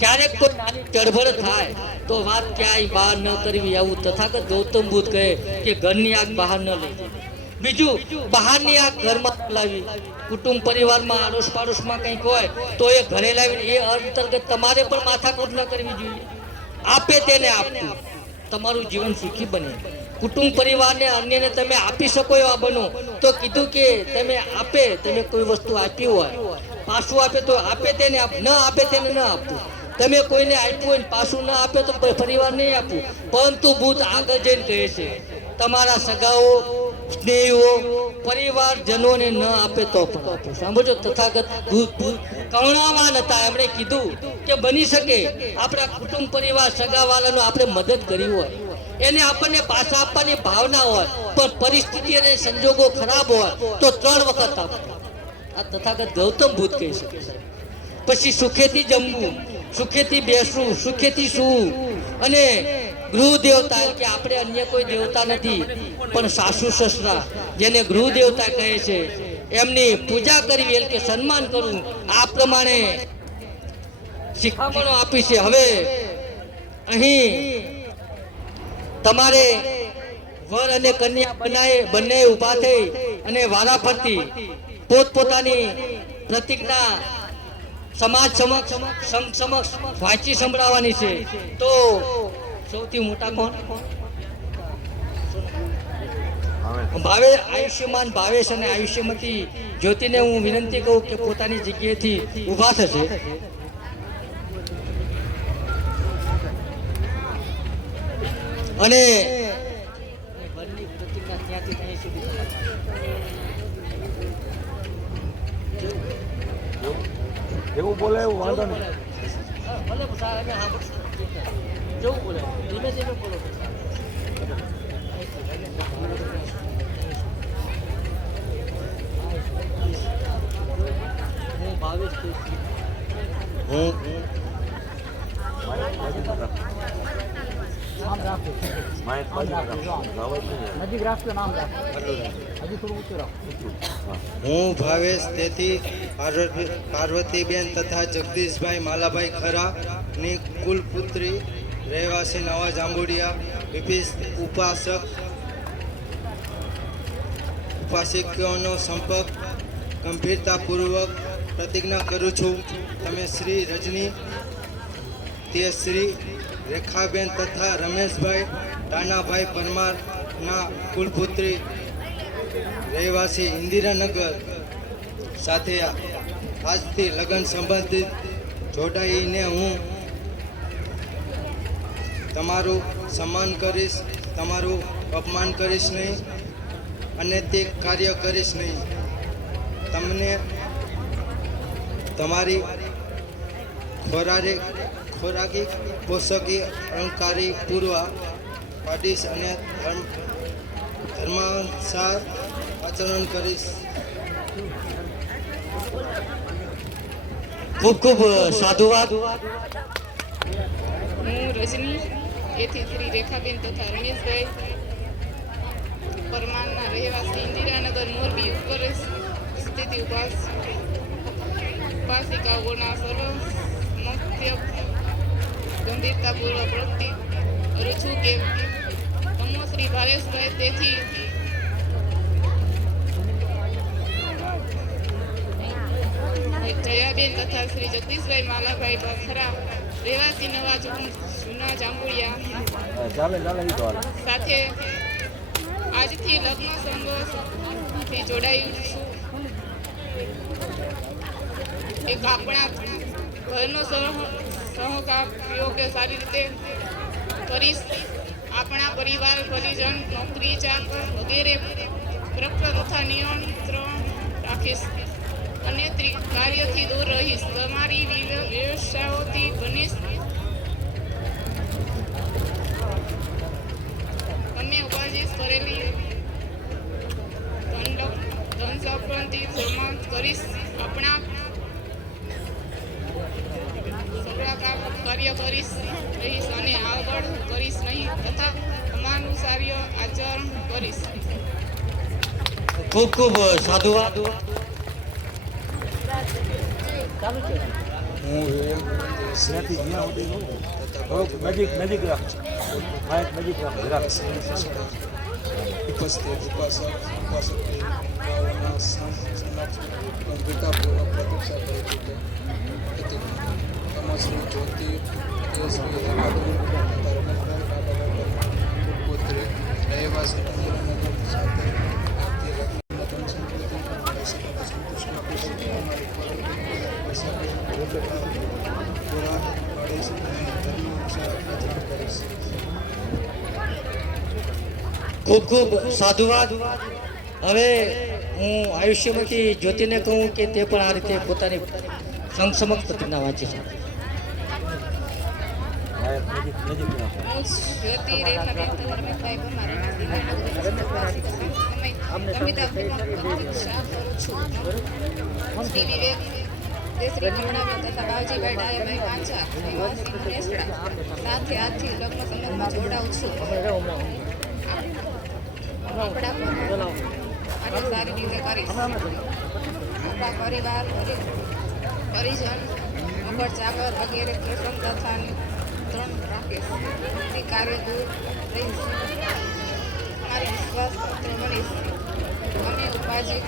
ક્યારેક કોઈ નાની ચળભળ થાય તો વાત ક્યાંય બહાર ન કરવી, આવું તથાગત ગૌતમ બુદ્ધ કહે કે ઘરની આગ બહાર ન લઈ જવી. બીજું, બહારની આગ ઘરમાં ન લાવી. કુટુંબ પરિવારમાં આડોશ પાડોશમાં કંઈક હોય તો એ ઘરે લાવીને એ અંતર્ગત તમારે પણ માથાકૂટ ન કરવી જોઈએ. આપે તેને આપવું, તમારું જીવન સુખી બને. કુટુંબ પરિવારને અન્યને તમે આપી શકો એવા બનો. તો કીધું કે તમે આપે, તમે કોઈ વસ્તુ આપી હોય પાછું આપે તો આપે તેને આપ, ન આપે તેને ન આપવું. તમે કોઈને આપ્યું હોય પાછું ન આપે તો પરિવાર નહીં આપવું. પરંતુ બુદ્ધ આગળ જઈને કહે છે તમારા સગાઓ, સ્નેહીઓ, પરિવારજનોને ન આપે તો પણ આપો. સાંભળજો, તથાગત કરુણાવાન હતા. એમણે કીધું કે બની શકે આપણા કુટુંબ પરિવાર સગાવાલાનો આપણે મદદ કરી હોય, એને આપણને પાછા આપવાની ભાવના હોય, પણ પરિસ્થિતિ અને સંજોગો ખરાબ હોય તો 3 વખત આપો. આ તથાગત ગૌતમ બુદ્ધ કહી શકે. પછી સુખેથી જમવું, સુખેથી બેસવું, સુખેથી સૂવું. અને ગૃહ દેવતા, કે આપણે અન્ય કોઈ દેવતા નથી પણ સાસુ સસરા, જેને ગૃહ દેવતા કહે છે, એમની પૂજા કરવી એટલે કે સન્માન કરવું. આ પ્રમાણે શિખામણો આપી છે. હવે અહીં તમારે વર અને કન્યા બંને ઊભા થઈ અને વારાફરતી પોતપોતાની પ્રતિજ્ઞા સમાજ સમક્ષ વાંચી સંભળાવવાની છે. તો સૌથી મોટા કોણ? આયુષ્યમાન ભાવેશ અને આયુષ્યમતી જ્યોતિને હું વિનંતી કહું કે પોતાની જગ્યાએથી ઊભા થશે. અને એવું બોલે એવું વાંધો નહીં. જેવું બોલે ધીમે ધીમે બોલો. હું ભાવેશ તેથી પાર્વતીબેન તથા જગદીશભાઈ માલાભાઈ ખરા ની કુલપુત્રી, રહેવાસી નવા જાંબુડિયા, ઉપાસિકોનો સંપર્ક ગંભીરતાપૂર્વક પ્રતિજ્ઞા કરું છું. તમે શ્રી રજની, તે શ્રી રેખાબેન તથા રમેશભાઈ રાણાભાઈ પરમારના કુલપુત્રી, રહેવાસી ઇન્દિરાનગર સાથે આજથી લગ્ન સંબંધિત જોડાઈને હું તમારું સન્માન કરીશ, તમારું અપમાન કરીશ નહીં અને તે કાર્ય કરીશ નહીં. તમને તમારી ખોરાકી પોષકી અલંકારી પૂરવા પાડીશ અને ધર્માનુસાર આચરણ કરીશ. ખૂબ ખૂબ સાધુવાદ. હું રજની એથી શ્રી રેખાબેન તથા રમેશભાઈ પરમારના રહેવાસી ઇન્દિરાનગર મોરબી ઉપર સ્થિતિ ઉપાસિકાઓના સર્વ સમસ્ય ગંભીરતાપૂર્વક પ્રગતિ કરું છું કે તમો શ્રી ભાવેશભાઈ તેથી જયાબેન તથા શ્રી જગદીશભાઈ માલાભાઈ બખરા, રહેવાસી નવા જૂના જાંબુડિયા સાથે આજથી લગ્ન સંબંધથી જોડાયું છું. એક આપણા ઘરનો સહકાર યોગ્ય સારી રીતે કરીશ. આપણા પરિવાર, પરિજન, નોકરી, ચાકર વગેરે પ્રકૃતિ તથા નિયંત્રણ રાખીશ અને કાર્યથી દૂર રહીશ. તમારી વ્યવસાયોથી બનીશ. તમે ઉપાર્જિત કરેલી ધન સંપત્તિ જમા કરીશ. આપણા સગળા કર્તવ્ય રહીશ અને આગળ કરીશ નહીં તથા અમાનુસાર્ય આચરણ કરીશ. ખૂબ ખૂબ સાધુવાદ. હું ત્યાંથી જ્યાં સુધી નજીક રાખ નજીક રાખ ઉપસ્થિત ઉપાસક ઉપાસકની ભાવના ગંભીરતાપૂર્વક પ્રતીક્ષા કરી હતી. તમારી જ્યોતિ શ્રી જગદગુરુ તથા રમેશભાઈ બાબા પુત્રી રહેવાસી નગર સાથે ખૂબ ખૂબ સાધુવાદ. હવે હું આયુષ્યમતી જ્યોતિને કહું કે તે પણ આ રીતે પોતાની સમક્ષ પ્રતિજ્ઞા વાંચી છે. નજીક રાખ. હું જ્યોતિ રેખાબેન તથા રમેશભાઈ પરમાર પ્રતીક્ષા કરું છું. શ્રી વિવેક શ્રી કમળાબેન તથા બાવજીભાઈ ડાયાભાઈ પાંચાલ નિવાસી નેસડા સાથે આજથી લગ્ન સંબંધમાં જોડાઉં છું. આપણા અને સારી રીતે કરીશ. આપણા પરિવાર પરિજન મગર ચાકર વગેરે પ્રસંગ તથા નિયંત્રણ રાખીશ. તે કાર્ય દૂર રહીશ. મારી વિશ્વાસ પાત્ર બનીશ. અમે ઉપાર્જિત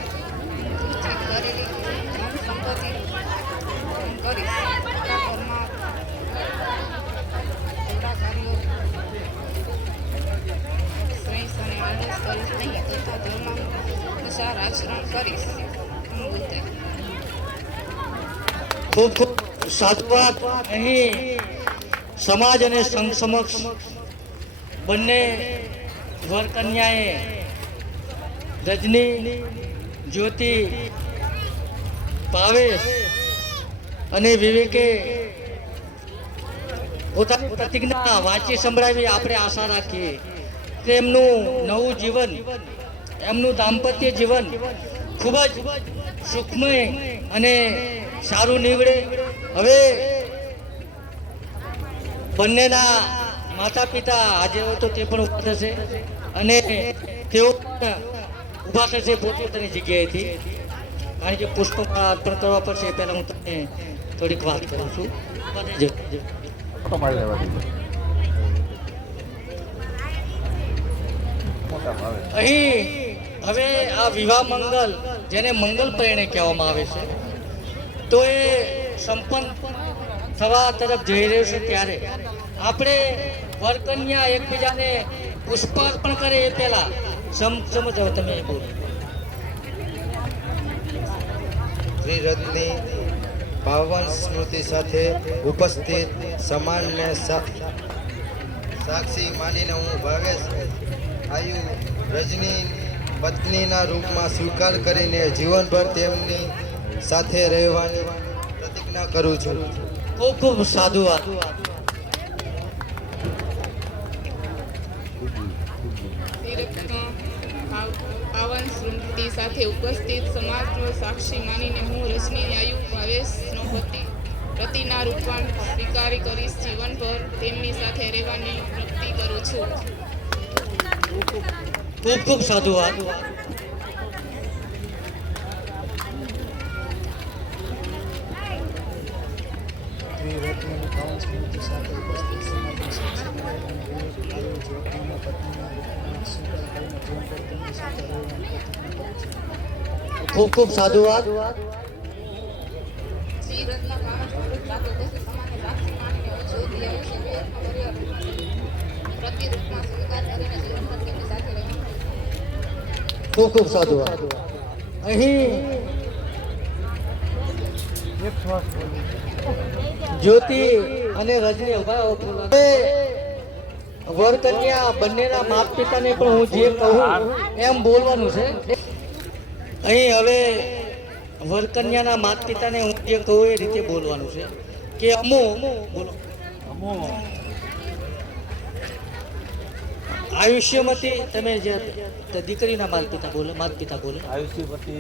કરેલી ધન સંપત્તિ કરીશ. આપણા ઘરમાં થોડા કાર્યો શ્રેષ્ઠ અને આદેશ કરીશ નહીં તથા ધર્મ અનુસાર આચરણ કરીશ. હું બોલતે ખૂબ ખૂબ સાધુવાદ. અહીં સમાજ અને સંઘ સમક્ષ બંને વર કન્યાએ રજની, જ્યોતિ, ભાવેશ અને વિવેકે પોતાની પ્રતિજ્ઞા વાંચી સંભળાવી. આપણે આશા રાખીએ કે એમનું નવું જીવન, એમનું દાંપત્ય જીવન ખૂબ જ સુખમય અને સારું નીવડે. હવે બંનેના માતા પિતા હાજર હોય તો તે પણ ઊભા થશે અને તેઓ પણ ઊભા થશે પોતપોતાની જગ્યાએથી, કારણ કે પુષ્પમાળા અર્પણ કરવા પડશે. એ પહેલાં હું તમને થોડીક વાત કરું છું. ફોટો મારી લેવા દીધો. મોટા ભાવે. અહીં હવે આ વિવાહ મંગલ, જેને મંગલ પરિણે કહેવામાં આવે છે, તો એ સંપન્ન થવા તરફ જઈ રહ્યું છે. ત્યારે આપણે વર કન્યા એકબીજાને પુષ્પાર્પણ કરે એ પહેલા સમજો તમે એ બોલો. ત્રિરત્ની પાવન સ્મૃતિ સાથે ઉપસ્થિત સમાનને સાક્ષી માનીને હું ભાવેશ આયુ રજની પત્નીના રૂપમાં સ્વીકાર કરીને જીવનભર તેમની સાથે રહેવાની પ્રતિજ્ઞા કરું છું. ખૂબ ખૂબ સાધુવાદ. પાવન સ્મૃતિ સાથે ઉપસ્થિત સમાજનો સાક્ષી માનીને હું રજની આયુ ભાવેશનો પતિના રૂપમાં સ્વીકાર કરીશ. જીવનભર તેમની સાથે રહેવાની વૃત્તિ કરું છું. ખૂબ ખૂબ સાધુવાદ. ત્રિરત્નની પાવન સ્મૃતિ સાથે ઉપસ્થિત સમાજની સાક્ષી માનીને વિવેક આયુ જ્યોતિના પત્નીના રૂપમાં સ્વીકાર કરીને જીવનભર તેમની સાથે રહેવાની પ્રતિજ્ઞા કરું છું. ખૂબ ખૂબ સાધુવાદ. શ્રી રત્ન પાવન સ્મૃતિ સાથે ઉપસ્થિત સમાજને સાક્ષી માનીને હું જ્યોતિ આયુ પ્રતિરૂપમાં સ્વીકાર કરીને જીવનભર તેમની સાથે રહેવાની. ખૂબ ખૂબ સાધુવાદ. અહીં એક શ્વાસ જ્યોતિ અને રજની ઉભા વર કન્યા બંનેના માતા પિતાને પણ હું જે કહું એમ બોલવાનું છે. અહીં હવે વર કન્યાના માતા પિતાને હું જે કહું એ રીતે બોલવાનું છે કે અમો બોલો આયુષ્યમતી. તમે જે દીકરીના માતા પિતા બોલે આયુષ્યપતિ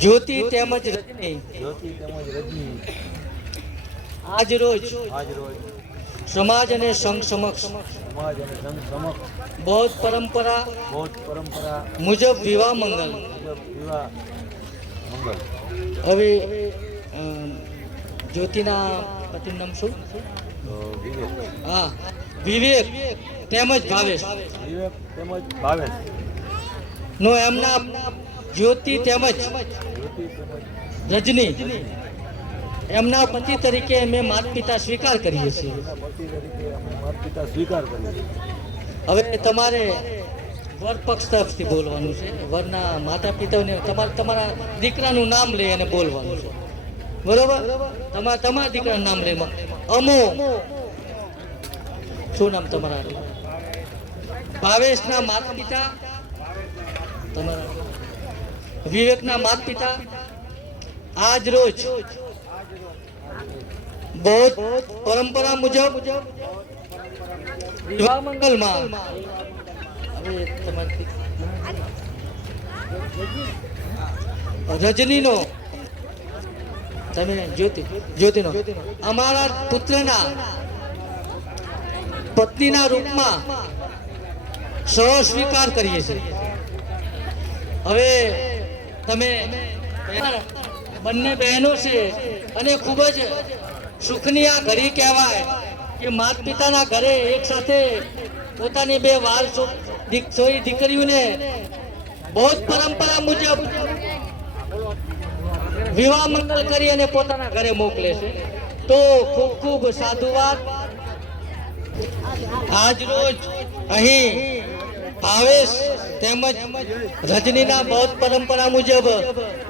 જ્યોતિ તેમજ રજની જ્યોતિ તેમજ રજની આજ રોજ આજ રોજ સમાજ અને સંઘ સમક્ષ સમાજ અને સંઘ સમક્ષ બૌદ્ધ પરંપરા બૌદ્ધ પરંપરા મુજબ વિવાહ મંગલ મુજબ વિવાહ મંગલ હવે જ્યોતિના પતિનું નામ શું? તો વિવેક હા, વિવેક તેમજ ભાવેશ વિવેક તેમજ ભાવેશ નો એમના જ્યોતિ તેમજ જ્યોતિ તેમજ રજની એમના પતિ તરીકે અમે માતા પિતા સ્વીકાર કરીએ છીએ. એના પતિ તરીકે અમે માતા પિતા સ્વીકાર કરીએ છીએ. હવે તમારે વર પક્ષ તરફથી બોલવાનું છે. વરના માતા પિતાને તમારા દીકરાનું નામ લઈ અને બોલવાનું છે. બરોબર? તમારા દીકરાનું નામ લઈ અમો શું નામ તમારા? ભાવેશના માતા પિતા તમારા વિવેકના માતા પિતા આજ રોજ બૌદ્ધ પરંપરા મુજબ વિવાહ મંગલમાં હવે તમારી રજનીનો તમે જ્યોતિનો અમારા પુત્રના પત્નીના રૂપમાં સહ સ્વીકાર કરીએ છીએ. હવે તમે બંને બહેનો છે અને ખૂબ જ સુખની આ ઘડી કહેવાય કે માતા પિતાના ઘરે એક સાથે પોતાની બે વાલ દીકરીઓને બૌદ્ધ પરંપરા મુજબ વિવાહ મંગલ કરી અને પોતાના ઘરે મોકલે છે. તો ખૂબ ખૂબ સાધુવાદ. આજ રોજ અહીં ભાવેશ તેમજ રજનીના બૌદ્ધ પરંપરા મુજબ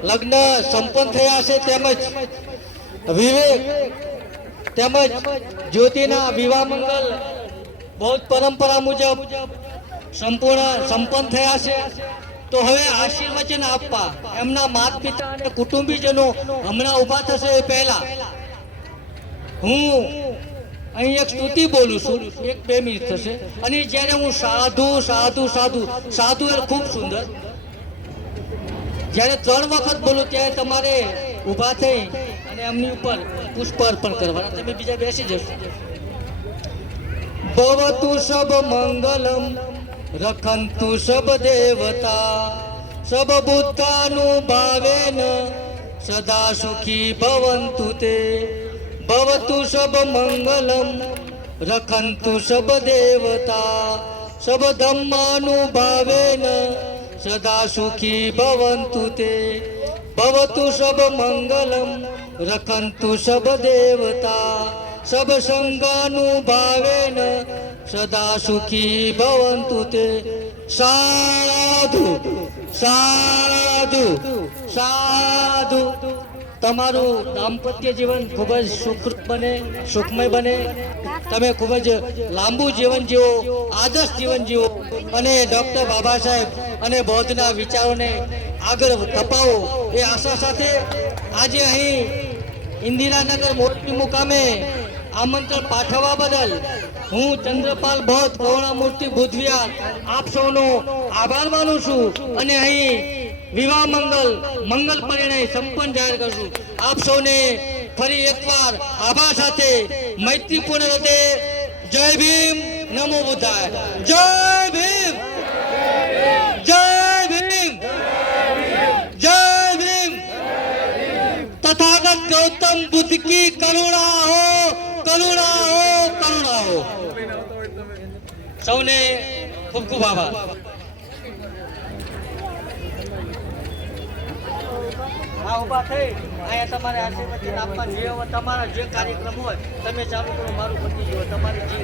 લગ્ન સંપન્ન થયા છે. તેમજ વિવેક તેમજ જ્યોતિના વિવાહ મંગલ બૌદ્ધ પરંપરા મુજબ સંપન્ન થયા છે. તો હવે આશીર્વચન આપવા એમના માતા પિતા અને કુટુંબીજનો હમણાં ઊભા થશે એ પહેલા હું અહીં એક સ્તુતિ બોલું છું. 1-2 મિનિટ થશે અને જ્યારે હું સાધુ સાધુ સાધુ સાધુ એટલે ખૂબ સુંદર, જ્યારે 3 વખત બોલું ત્યારે તમારે ઊભા થઈ અને એમની ઉપર પુષ્પ અર્પણ કરવાના. તમે બીજા બેસી જશો. ભવતુ સબ મંગલમ રખંતુ સબ દેવતા સબ બુદ્ધાનુભાવેન સદા સુખી ભવંતુ તે. ભવતુ સબ મંગલમ રખંતુ સબ દેવતા સબ ધમ્માનુભાવેન સદા સુખી ભવંતુ તે. ભવતુ સબ મંગલમ રખંતુ સબ દેવતા સબ સંગાનુભાવેન સદા સુખી ભવંતુ તે. સાધુ સાધુ સાધુ. તમારું દાંપત્ય જીવન ખૂબ જ સુખમય બને. તમે ખૂબ જ લાંબુ જીવન જીવો, આદર્શ જીવન જીવો અને ડૉક્ટર બાબા સાહેબ અને બૌદ્ધના વિચારોને આગળ ધપાવો એ આશા સાથે આજે અહીં ઇન્દિરાનગર મોરબી મુકામે આમંત્રણ પાઠવવા બદલ હું ચંદ્રપાલ બૌદ્ધ કરુણામૂર્તિ બુદ્ધવિહાર આપ સૌનો આભાર માનું છું અને અહીં વિવાહ મંગલ પરિણય સંપન્ન જાહેર કરશું. આપ સૌને ફરી એકવાર આભાર સાથે મૈત્રીપૂર્ણ હૃદય જય ભીમ, નમો બુદ્ધાય. જય ભીમ, જય ભીમ, જય ભીમ. तथागत गौतम बुद्ध की करुणा हो, करुणा हो, करुणा हो. સૌને ખૂબ ખૂબ આભાર. આ ઊભા થઈ અહીંયા તમારે આશીર્વાદ આપવા જે તમારા જે કાર્યક્રમ હોય તમે ચાલુ કરો. મારું પતિ જો તમારી જે